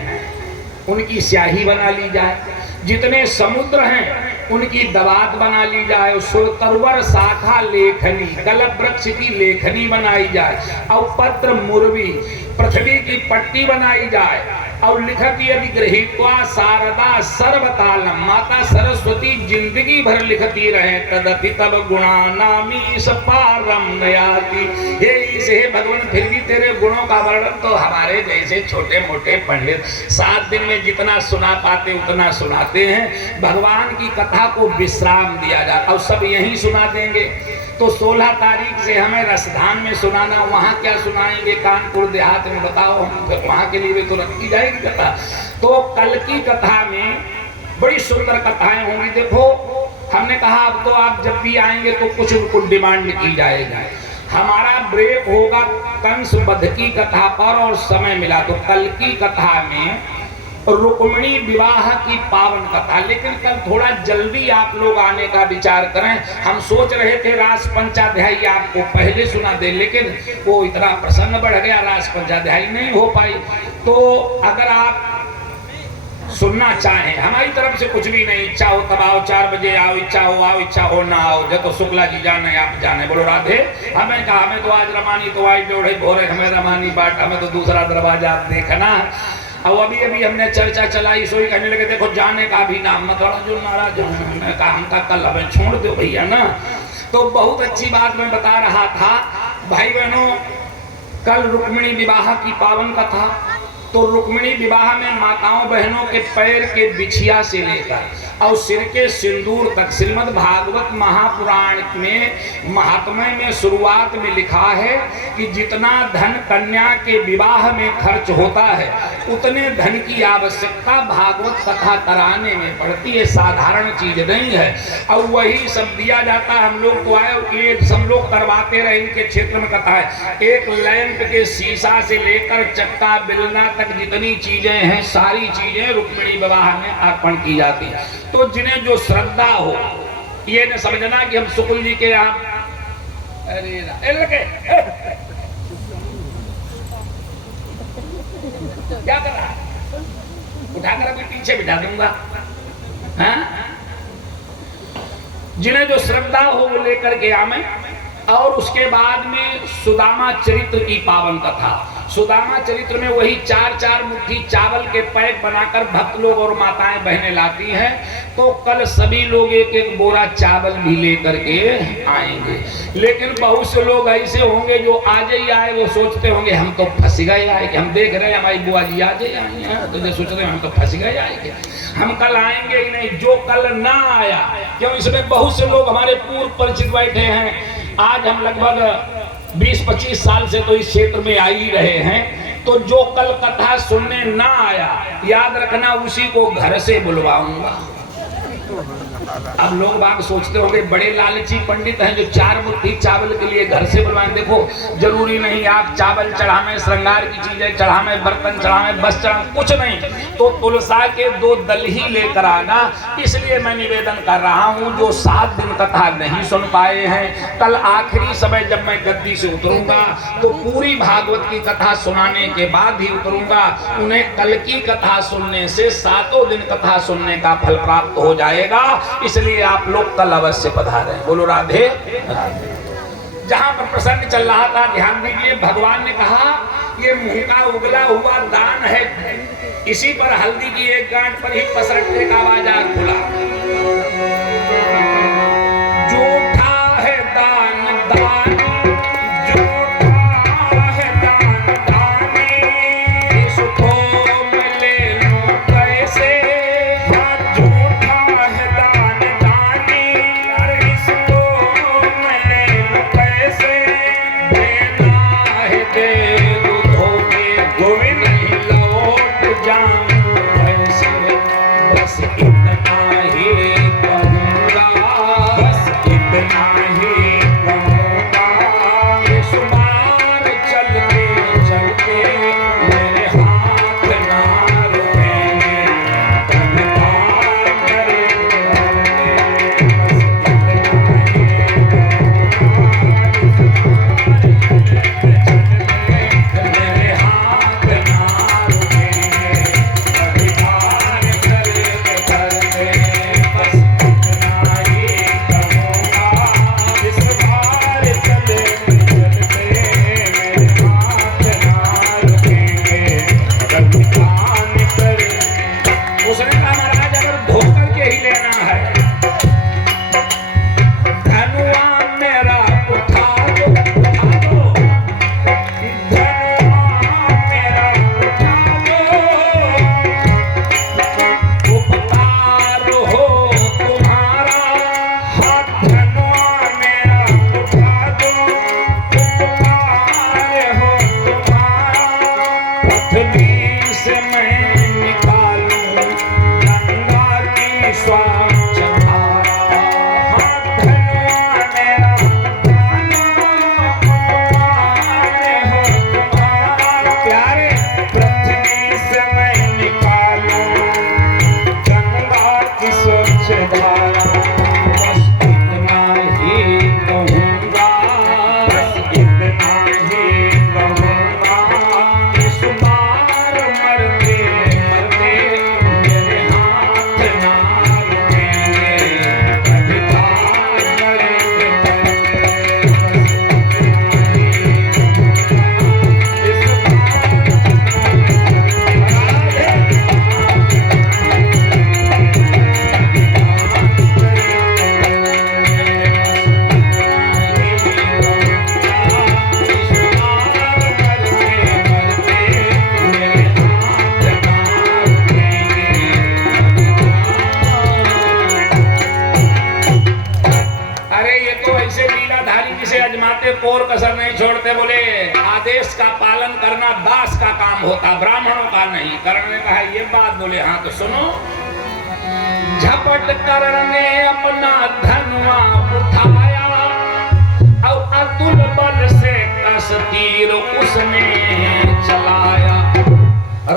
उनकी स्याही बना ली जाए, जितने समुद्र हैं उनकी दवात बना ली जाए, सुरतरुवर शाखा लेखनी कल्प वृक्ष की लेखनी बनाई जाए और पत्र मुरवी पृथ्वी की पट्टी बनाई जाए और लिखती यदि गृहीत्वा शारदा सर्वकालम माता सरस्वती जिंदगी भर लिखती रहे तदपि तब गुणा नामी पारम नयाति। हे भगवान फिर भी तेरे गुणों का वर्णन तो हमारे जैसे छोटे मोटे पंडित 7 दिन में जितना सुना पाते उतना सुनाते हैं। भगवान की कथा को विश्राम दिया जाए और सब यही सुना देंगे तो 16 तारीख से हमें रसधान में सुनाना, वहाँ क्या सुनाएंगे कानपुर देहात में बताओ, हम वहाँ के लिए भी तो रखी जाएगी कथा। तो कल की कथा में बड़ी सुंदर कथाएं होंगी। देखो हमने कहा अब तो आप जब भी आएंगे तो कुछ डिमांड की जाएगी। हमारा ब्रेक होगा कंस वध की कथा पर और समय मिला तो कल की कथा में रुक्मिणी विवाह की पावन कथा। लेकिन कल थोड़ा जल्दी आप लोग आने का विचार करें। हम सोच रहे थे रास पंचाध्यायी आपको पहले सुना दे, लेकिन वो इतना प्रसन्न बढ़ गया रास पंचाध्यायी नहीं हो पाई। तो अगर आप सुनना चाहें, हमारी तरफ से कुछ भी नहीं, इच्छा हो तब आओ, 4 बजे आओ, इच्छा हो ना आओ, जब तो शुक्ला जी जाने आप जाने। बोलो राधे। हमें कहा हमें तो आज रमानी तो आई जोड़े भोरे, हमें रमानी बाट, हमें तो दूसरा दरवाजा आप देखना। अब अभी हमने चर्चा चलाई, सोई कहने लगे देखो जाने का भी नाम मत बड़ा जो नाराज कहा हमका कल हमें छोड़ दो भैया ना। तो बहुत अच्छी बात मैं बता रहा था भाई बहनों, कल रुक्मिणी विवाह की पावन कथा तो रुक्मिणी विवाह में माताओं बहनों के पैर के बिछिया से लेकर और सिर के सिंदूर तक श्रीमद् भागवत महापुराण में महात्म्य में शुरुआत में लिखा है कि जितना धन कन्या के विवाह में खर्च होता है उतने धन की आवश्यकता भागवत कथा कराने में पड़ती है, साधारण चीज नहीं है। और वही सब दिया जाता है। हम लोग तो आए ये सब लोग करवाते रहे, इनके क्षेत्र में कथा है। एक लैंप के शीशा से लेकर चक्का बिलना तक जितनी चीजें हैं सारी चीजें रुक्मिणी विवाह में अर्पण की जाती है। तो जिन्हें जो श्रद्धा हो, ये न समझना कि हम शुक्ल जी के यहाँ क्या कर रहा है, उठाकर अभी पीछे बिठा दूंगा। हाँ? जिन्हें जो श्रद्धा हो वो लेकर के आवे। और उसके बाद में सुदामा चरित्र की पावन कथा। सुदामा चरित्र में वही 4-4 मुट्ठी चावल के पैक बनाकर भक्त लोग और माताएं बहनें लाती हैं। तो कल सभी लोग एक एक बोरा चावल भी लेकर के आएंगे। लेकिन बहुत से लोग ऐसे होंगे जो आज ही आए, वो सोचते होंगे हम तो फंस गए आए, कि हम देख रहे हैं हमारी बुआ जी आज ही आई हैं, तो सोच रहे हैं हम तो फंस गए आएंगे, हम कल आएंगे ही नहीं। जो कल ना आया, क्यों इसमें बहुत से लोग हमारे पूर्व परिचित बैठे हैं। आज हम लगभग 20-25 साल से तो इस क्षेत्र में आ ही रहे हैं। तो जो कल कथा सुनने ना आया, याद रखना उसी को घर से बुलवाऊंगा। अब लोग बाग सोचते होंगे बड़े लालची पंडित हैं जो 4 मुट्ठी चावल के लिए घर से बुलवाएं। देखो जरूरी नहीं आप चावल चढ़ावे, श्रृंगार की चीजें चढ़ावे, बर्तन चढ़ावे, बस चढ़ावे, कुछ नहीं। तो तुलसा के 2 दल ही लेकर आना। इसलिए मैं निवेदन कर रहा हूं जो 7 दिन कथा नहीं सुन पाए हैं, कल आखिरी समय जब मैं गद्दी से उतरूंगा तो पूरी भागवत की कथा सुनाने के बाद ही उतरूंगा। उन्हें कल की कथा सुनने से 7 दिन कथा सुनने का फल प्राप्त हो जाएगा। इसलिए आप लोग कल अवश्य पधारें। बोलो राधे राधे। जहां पर प्रसंग चल रहा था ध्यान दीजिए, भगवान ने कहा ये मुंह का उगला हुआ दान है। इसी पर हल्दी की एक गांठ पर ही पसरटने का बाजार खुला। जूठा है दान दान, जूठा है दान दानी, इसको मैं ले लूं कैसे। जूठा है दान दानी, इसको मैं ले लूं कैसे। देना है दे दो धोखे, गोविंद नहीं लौट जाऊं कैसे। बस इतना ही कहूंगा, बस इतना ही कहूंगा। इस बार चलते चलते मेरे हाथ ना रुकेंगे, धन्यवाद करेंगे। बस इतना ही मेरे हाथ ना रुकेंगे, धन्यवाद करेंगे करते। बस इतना ही कहूंगा, इस बार चलते चलते मेरे हाथ ना रुकेंगे, धन्यवाद करेंगे। उसने कहा महाराज अगर धोकर के ही लेना है, धनुआ मेरा उठा दो, उठा दो। धनुआ मेरा उठा दो, उपकार हो तुम्हारा। हाथ धनुआ मेरा उठा दो, उपकार हो तुम्हारा। पृथ्वी से मैं निकालूं गंगा की स्वच्छ धारा। हाथ धनुआ मेरा उपकार हो तुम्हारा। प्यारे पृथ्वी से मैं निकालूं गंगा की स्वच्छ धारा। बस इतना ही कहूंगा, बस इतना ही कहूंगा। इस बार मरते मरते मेरे हाथ ना रुकेंगे, अधिकार करेंगे करते। बस इतना ही इस बार से अजमाते कोर कसर नहीं छोड़ते। बोले आदेश का पालन करना दास का काम होता, ब्राह्मणों का नहीं। कर्ण ने कहा ये बात, बोले हाँ तो सुनो। झपट कर्ण ने अपना धनुआ उठाया और अतुल बल से कस तीर उसने चलाया।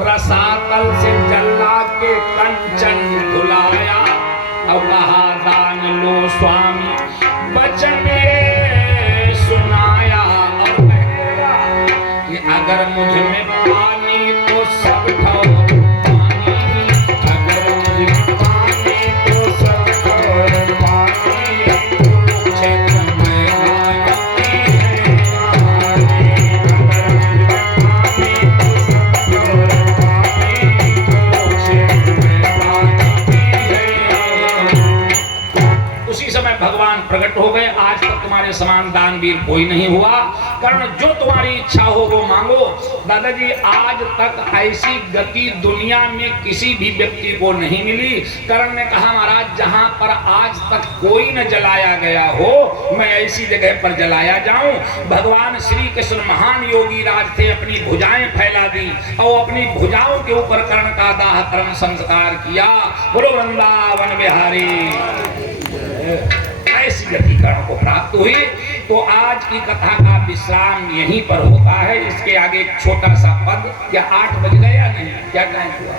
रसातल से जला के कंचन धुलाया और कहा दान लो स्वामी बचन सुनाया। और कहेगा कि अगर मुझ में पानी तो सब ठोर पानी, अगर मुझ में पानी तो सब ठोर पानी। क्षेत्र में गायत्री है पानी, अगर मुझ में पानी तो सब ठोर पानी। क्षेत्र में गायत्री है। उसी समय भगवान प्रकट हो गए। आज तक तुम्हारे समान दानवीर कोई नहीं हुआ। कारण जो तुम्हारी इच्छा हो वो मांगो। दादाजी आज तक ऐसी गति दुनिया में किसी भी व्यक्ति को नहीं मिली। कर्ण ने कहा महाराज जहां पर आज तक कोई न जलाया गया हो मैं ऐसी जगह पर जलाया जाऊं। भगवान श्री कृष्ण महान योगी राज थे, अपनी भुजाएं फैला दी और अपनी भुजाओं के ऊपर कर्ण का दाह कर्म संस्कार किया। बोलो वृंदावन बिहारी। ऐसी गति कर्ण को प्राप्त हुई। तो आज की कथा का विश्राम यहीं पर होता है। इसके आगे एक छोटा सा पद। क्या 8 बज गए या नहीं? क्या टाइम हुआ?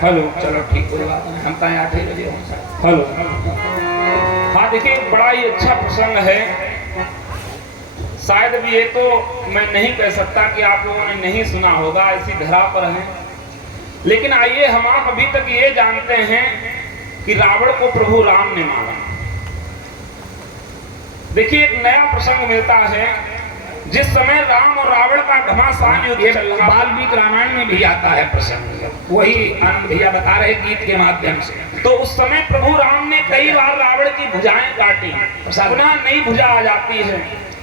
हेलो चलो ठीक कोई बात नहीं, हम तो 8 ही बजे होंगे। हेलो। हाँ देखिए बड़ा ही अच्छा प्रसंग है। शायद भी ये तो मैं नहीं कह सकता कि आप लोगों ने नहीं सुना होगा, ऐसी धरा पर है। लेकिन आइए हम आप अभी तक ये जानते हैं कि रावण को प्रभु राम ने मारा। देखिए एक नया प्रसंग मिलता है। जिस समय राम और रावण का घमासान युद्ध चल रहा, वाल्मीकि रामायण में भी आता है प्रसंग, वही आनंद भैया बता रहे गीत के माध्यम से। तो उस समय प्रभु राम ने कई बार रावण की भुजाएं काटी, पुनः नई भुजा आ जाती है।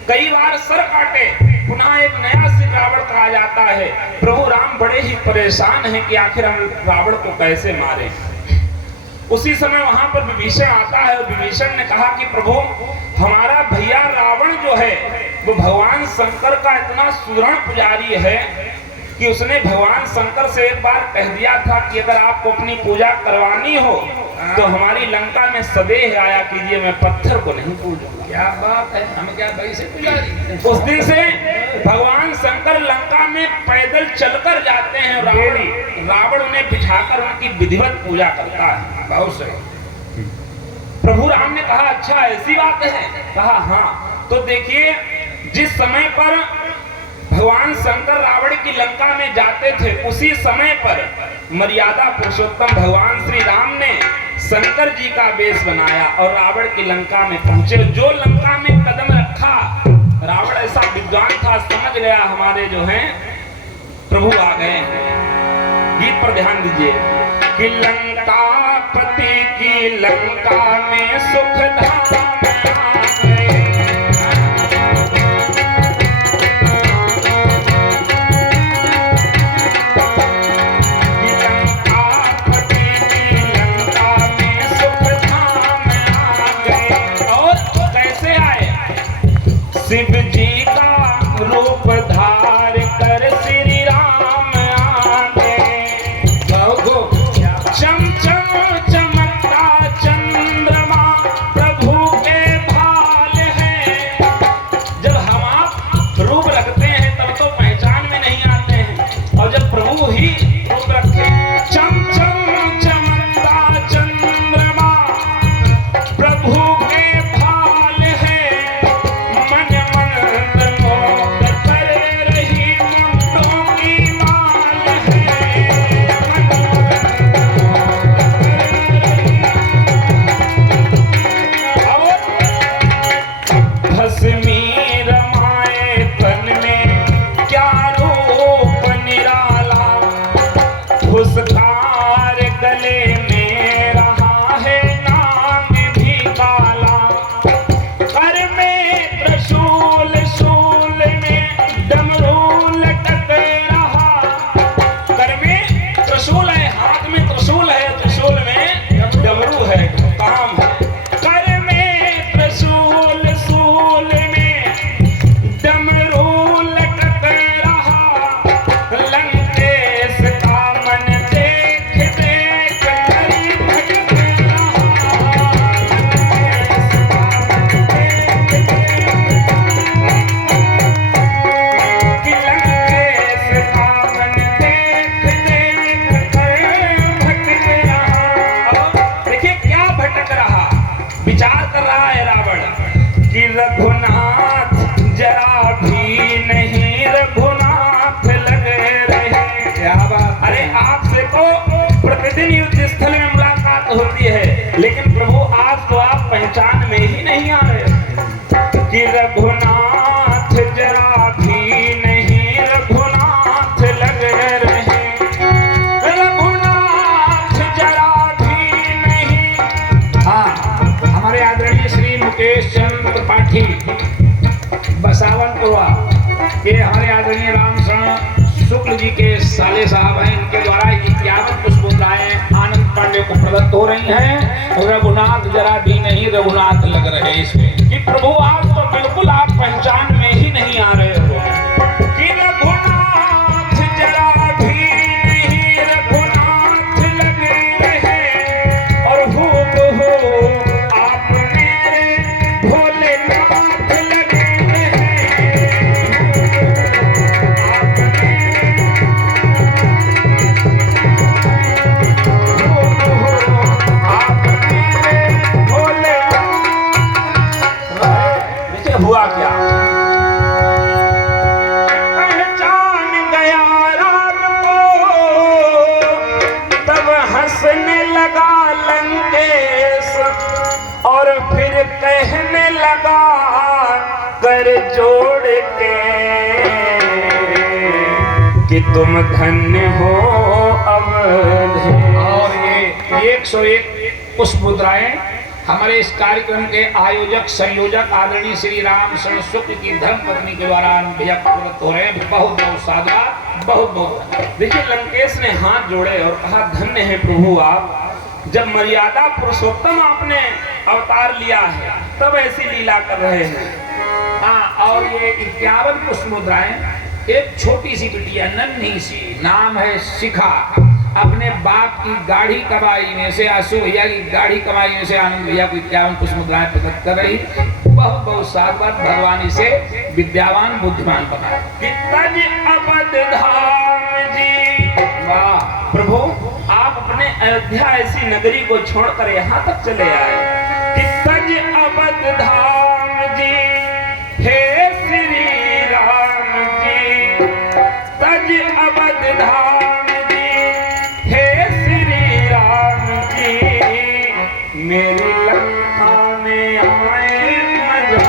कई बार सर काटे, पुनः एक नया सिर रावण का आ जाता है। प्रभु राम बड़े ही परेशान हैं कि आखिर हम रावण को कैसे मारें। उसी समय वहां पर विभीषण आता है और विभीषण ने कहा कि प्रभु हमारा भैया रावण जो है वो भगवान शंकर का इतना सुदृढ़ पुजारी है कि उसने भगवान शंकर से एक बार कह दिया था कि अगर आपको अपनी पूजा करवानी हो तो हमारी लंका में सदेह आया कीजिए, मैं पत्थर को नहीं पूजूंगा। क्या बात है, हम क्या वैसे पुजारी? उस दिन से भगवान शंकर लंका में पैदल चलकर जाते हैं। रावण उन्हें बिठाकर उनकी विधिवत पूजा करता है। बहुत सही। प्रभु राम ने कहा अच्छा ऐसी बात है? कहा हाँ। तो देखिए जिस समय पर भगवान शंकर रावण की लंका में जाते थे उसी समय पर मर्यादा पुरुषोत्तम भगवान श्री राम ने शंकर जी का वेश बनाया और रावण की लंका में पहुंचे। जो लंका में कदम रखा, रावण ऐसा विद्वान था, समझ गया हमारे जो हैं प्रभु आ गए हैं। गीत पर ध्यान दीजिए कि लंका पति की लंका में सुख धाम आ गए। कि लंका पति की लंका में सुख धाम आ गए। और कैसे आए? शिव जी का रूप धार कर श्री राम आ गए। चम चम चमकता चंद्रमा प्रभु विचार कर रहा है रावण कि रघुनाथ जरा भी नहीं रघुनाथ लगे रहे। क्या बात। अरे आपसे तो प्रतिदिन युद्ध स्थल में मुलाकात होती है, लेकिन प्रभु आज तो आप पहचान में ही नहीं आ रहे कि रघुनाथ जरा भी नहीं रघुनाथ लगे रहे। रघुनाथ जरा भी नहीं। हाँ, हमारे आदरणीय श्री मुकेश चंद्र त्रिपाठी बसावनपुरा के हमारे आदरणीय रामशरण शुक्ल जी के साले साहब हैं, इनके द्वारा 51 पुष्पोद्राएं आनंद पांडे को प्रदत्त हो रही हैं। रघुनाथ जरा भी नहीं रघुनाथ लग रहे इसमें कि प्रभु आज तो बिल्कुल आप पहचान में ही नहीं आ रहे हो कि रघुनाथ जरा भी नहीं रघुनाथ लगे रहे। और हो आप मेरे भोलेनाथ लगे हुआ क्या। पहचान गया राम को तब हंसने लगा लंकेश और फिर कहने लगा कर जोड़ के कि तुम धन्य हो अवधेश। और ये 101 पुष्पोद्राएं हमारे इस कार्यक्रम के आयोजक संयोजक आदरणीय श्री रामशरण शुक्ल की धर्मपत्नी के द्वारा भैया प्रदत्त हो रहे हैं। बहुत बहुत साधुवाद, बहुत बहुत। देखिए लंकेश ने हाथ जोड़े और कहा धन्य है प्रभु आप, जब मर्यादा पुरुषोत्तम आपने अवतार लिया है तब ऐसी लीला कर रहे हैं। हाँ, और ये 51 पुष्पोद्राएं एक छोटी सी बिटिया नन्ही सी, नाम है शिखा, अपने बाप की गाढ़ी कमाई में से, आशु भैया की गाढ़ी कमाई में से आनंद भैया को 51 पुष्पोद्राएं प्रकट कर रही। बहुत बहुत साधुवाद, भगवान इसे विद्यावान बुद्धिमान बनाए। कि तज अवध धाम जी। वाह प्रभु आप अपने अयोध्या ऐसी नगरी को छोड़कर यहाँ तक चले आए कि तज अवध धाम जी हे श्री राम जी। तज अवध धाम जी हे श्री राम जी। मेरी लंका में आए मजा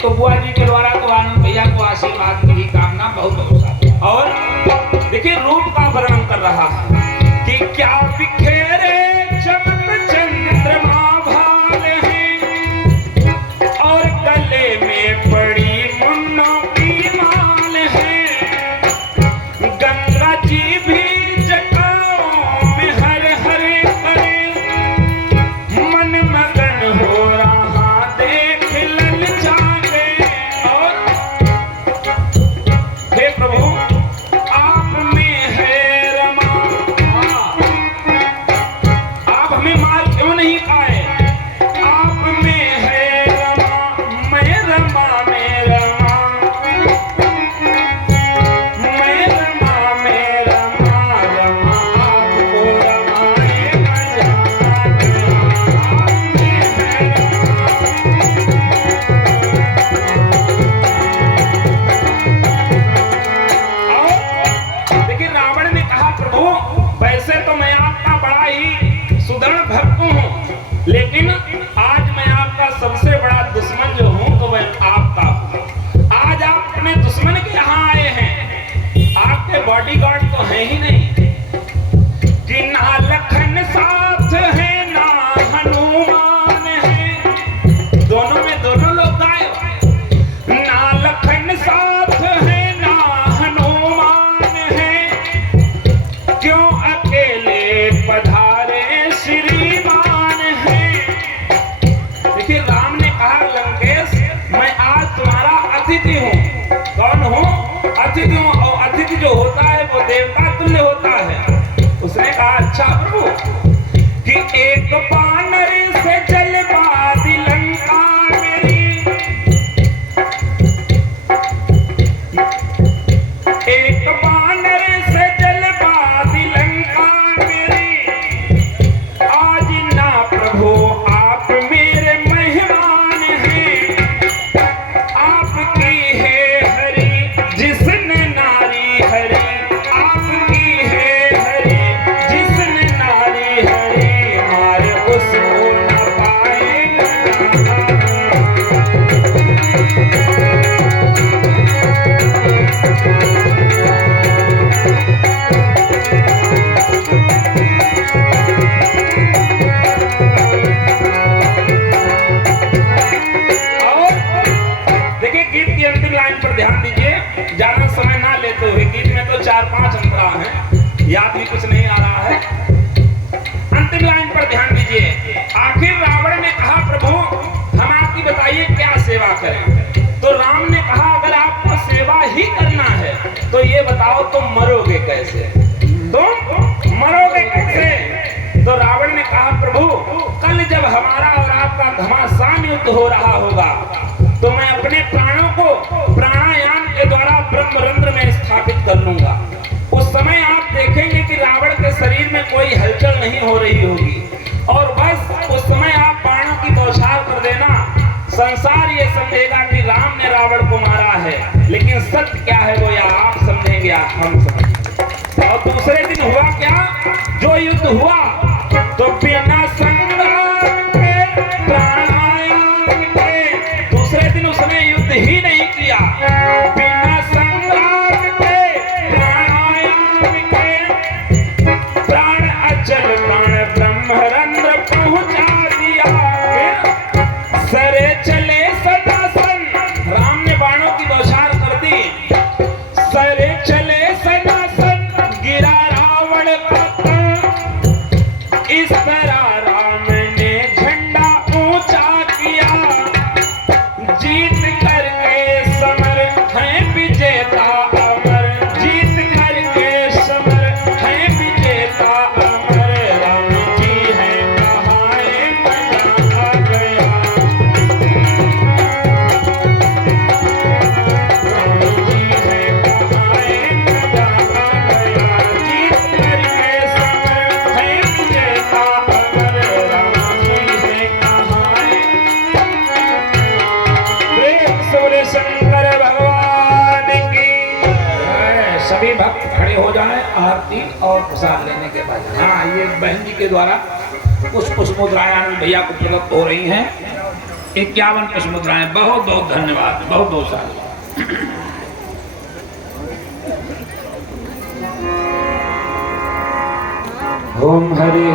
तो बुआ जी के द्वारा तो आनंद भैया को आशीर्वाद की कामना बहुत बहुत सारी। और देखिए रूप का वर्णन कर रहा है कि क्या बिखेरे चमक चंद्रमा भाल है और गले में पड़ी मुन्नों की माल है। गंगा जी भी जटाओं में हर हर करे मन मगन हो रहा है ही नहीं कि ना लखन साथ है ना हनुमान है। दोनों में दोनों लोग गायब। ना लखन साथ है ना हनुमान है, क्यों अकेले पधारे श्रीमान है। देखिए राम ने कहा लंकेश मैं आज तुम्हारा अतिथि हूँ। कौन हूँ? अतिथि हूँ। और अतिथि जो होता है वो देवता तुल्य होता है। उसने कहा अच्छा प्रभु कि एक बानर से जलवा दी लंका मेरी, एक बानर से जलवा दी लंका मेरी। आज ना प्रभु आप मेरे मेहमान हैं, आपकी है हरि जिसने नारी हरि, आपकी है हरि जिसने नारी हरि, मार उसको न पाएगा। और देखिए गीत की अंतिम लाइन पर ध्यान दीजिए, ज्यादा समय ना लेते हुए। गीत में तो 4-5 अंतरा हैं, याद भी कुछ नहीं आ रहा है। अंतिम लाइन पर ध्यान दीजिए। आखिर रावण ने कहा प्रभु हम आपकी बताइए क्या सेवा करें। तो राम ने कहा अगर आपको सेवा ही करना है तो ये बताओ तुम मरोगे कैसे, तुम मरोगे कैसे। तो रावण ने कहा प्रभु कल जब हमारा और आपका घमासान युद्ध हो रहा होगा तो मैं अपने प्राणों को प्राणायाम के द्वारा ब्रह्मरंध्र में स्थापित कर लूंगा। उस समय आप देखेंगे कि रावण के शरीर में कोई हलचल नहीं हो रही होगी, और बस उस समय आप बाणों की बौछार कर देना। संसार ये समझेगा कि राम ने रावण को मारा है, लेकिन सत्य क्या है वो या आप समझेंगे या हम समझेंगे। और दूसरे दिन हुआ क्या, जो युद्ध हुआ तो बिना संग्राम के प्राणायाम के, दूसरे दिन उसने युद्ध ही नहीं किया। बिना संग्राम के प्राणायाम के प्राण अचल प्राण ब्रह्मरंध्र पहुंचा दिया। सरे चले सनासन, राम ने बाणों की बौछार कर दी। सरे चले सनासन गिरा रावण का तन। इस तरह राम ने झंडा ऊंचा किया। जीत करके समर है विजेता अमर, जीत करके समर है विजेता अमर। राम जी है कहाए मजा आ गया, राम जी है कहाए मजा आ गया। जीत करके समर है विजेता अमर, राम जी है कहाए। प्रेम से बोले शंकर भगवान की। सभी भक्त खड़े हो जाएं आरती और प्रसाद लेने के बाद। हाँ ये बहन जी के द्वारा कुछ पुष्प मुद्राएं आनंद भैया को प्रदत्त हो रही हैं। 51 पुष्प मुद्राएं। बहुत बहुत धन्यवाद, बहुत बहुत सारे। ओम हरि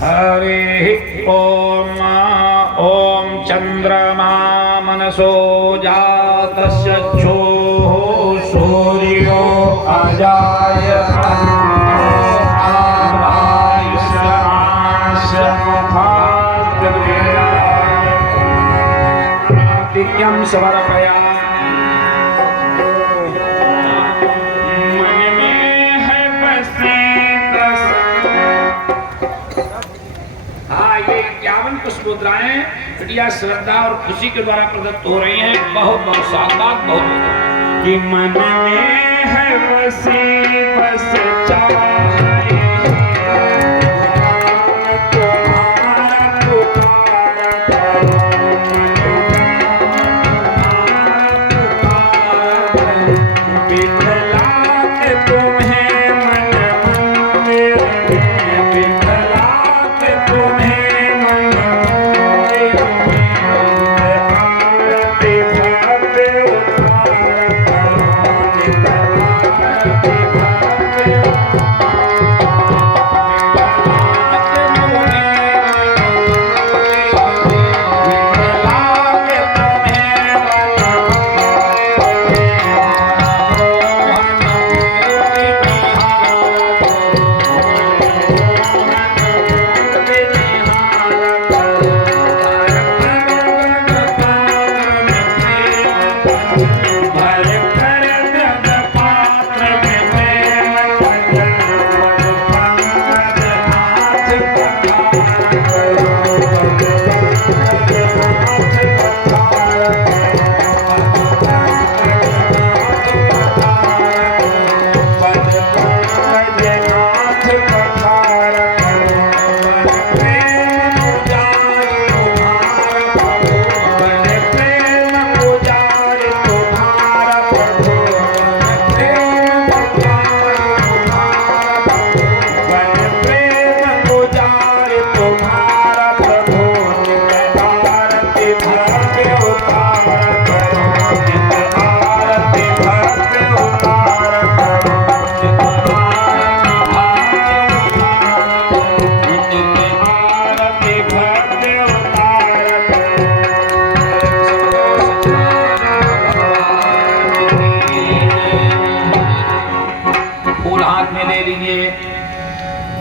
हरि ओम। ओम चंद्रमा मनसो जातस्य चक्षुः सूर्यो अजायत आदित्यं समर्पयामि। मन में है बसी हाँ ये 51 पुष्प मुद्राएं बिटिया श्रद्धा और खुशी के द्वारा प्रदत्त हो रही हैं। बहुत बहुत शानदार, बहुत कि मन में है बसी बस चाहे तुम्हारा पुकार करो, बिठला के तुम्हें मन मंदिर में, बिठला के तुम्हें मन मंदिर में, आरती भव्य उतार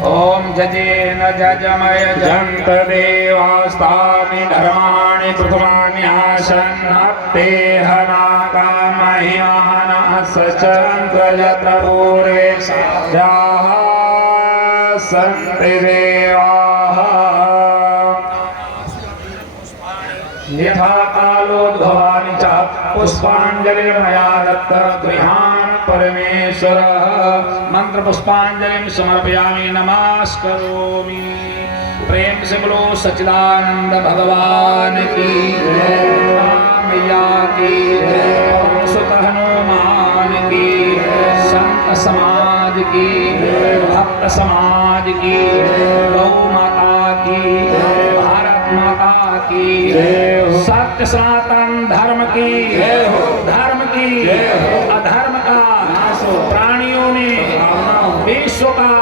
ओम जजेन जजमय जंत देवास्तानि धर्माणि पृथ्वान्यासन्नप्ते हनाकामहिमहनः सचन्द्रयत्र पूर्वे साध्याः सन्ति देवाः यथा कालोद्भवानि च पुष्पाञ्जलिर्मया दत्ता गृहान् परमेश्वरः मंत्र पुष्पांजलि समर्पयामि नमस्करोमि। प्रेम से बोलो सच्चिदानंद भगवान की मैया की सुत हनुमान की संत समाज की भक्त समाज की गौ माता की भारत माता की सत्य सनातन धर्म की अधर्म का प्राणियों ने विश्व का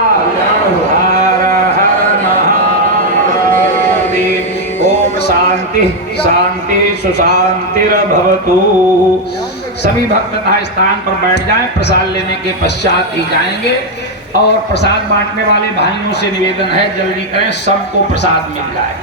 हर हर महादेव। ओम शांति शांति सुशांतिर्भवतु। सभी भक्त स्थान पर बैठ जाएं। प्रसाद लेने के पश्चात ही जाएंगे और प्रसाद बांटने वाले भाइयों से निवेदन है जल्दी करें, सबको प्रसाद मिल जाए।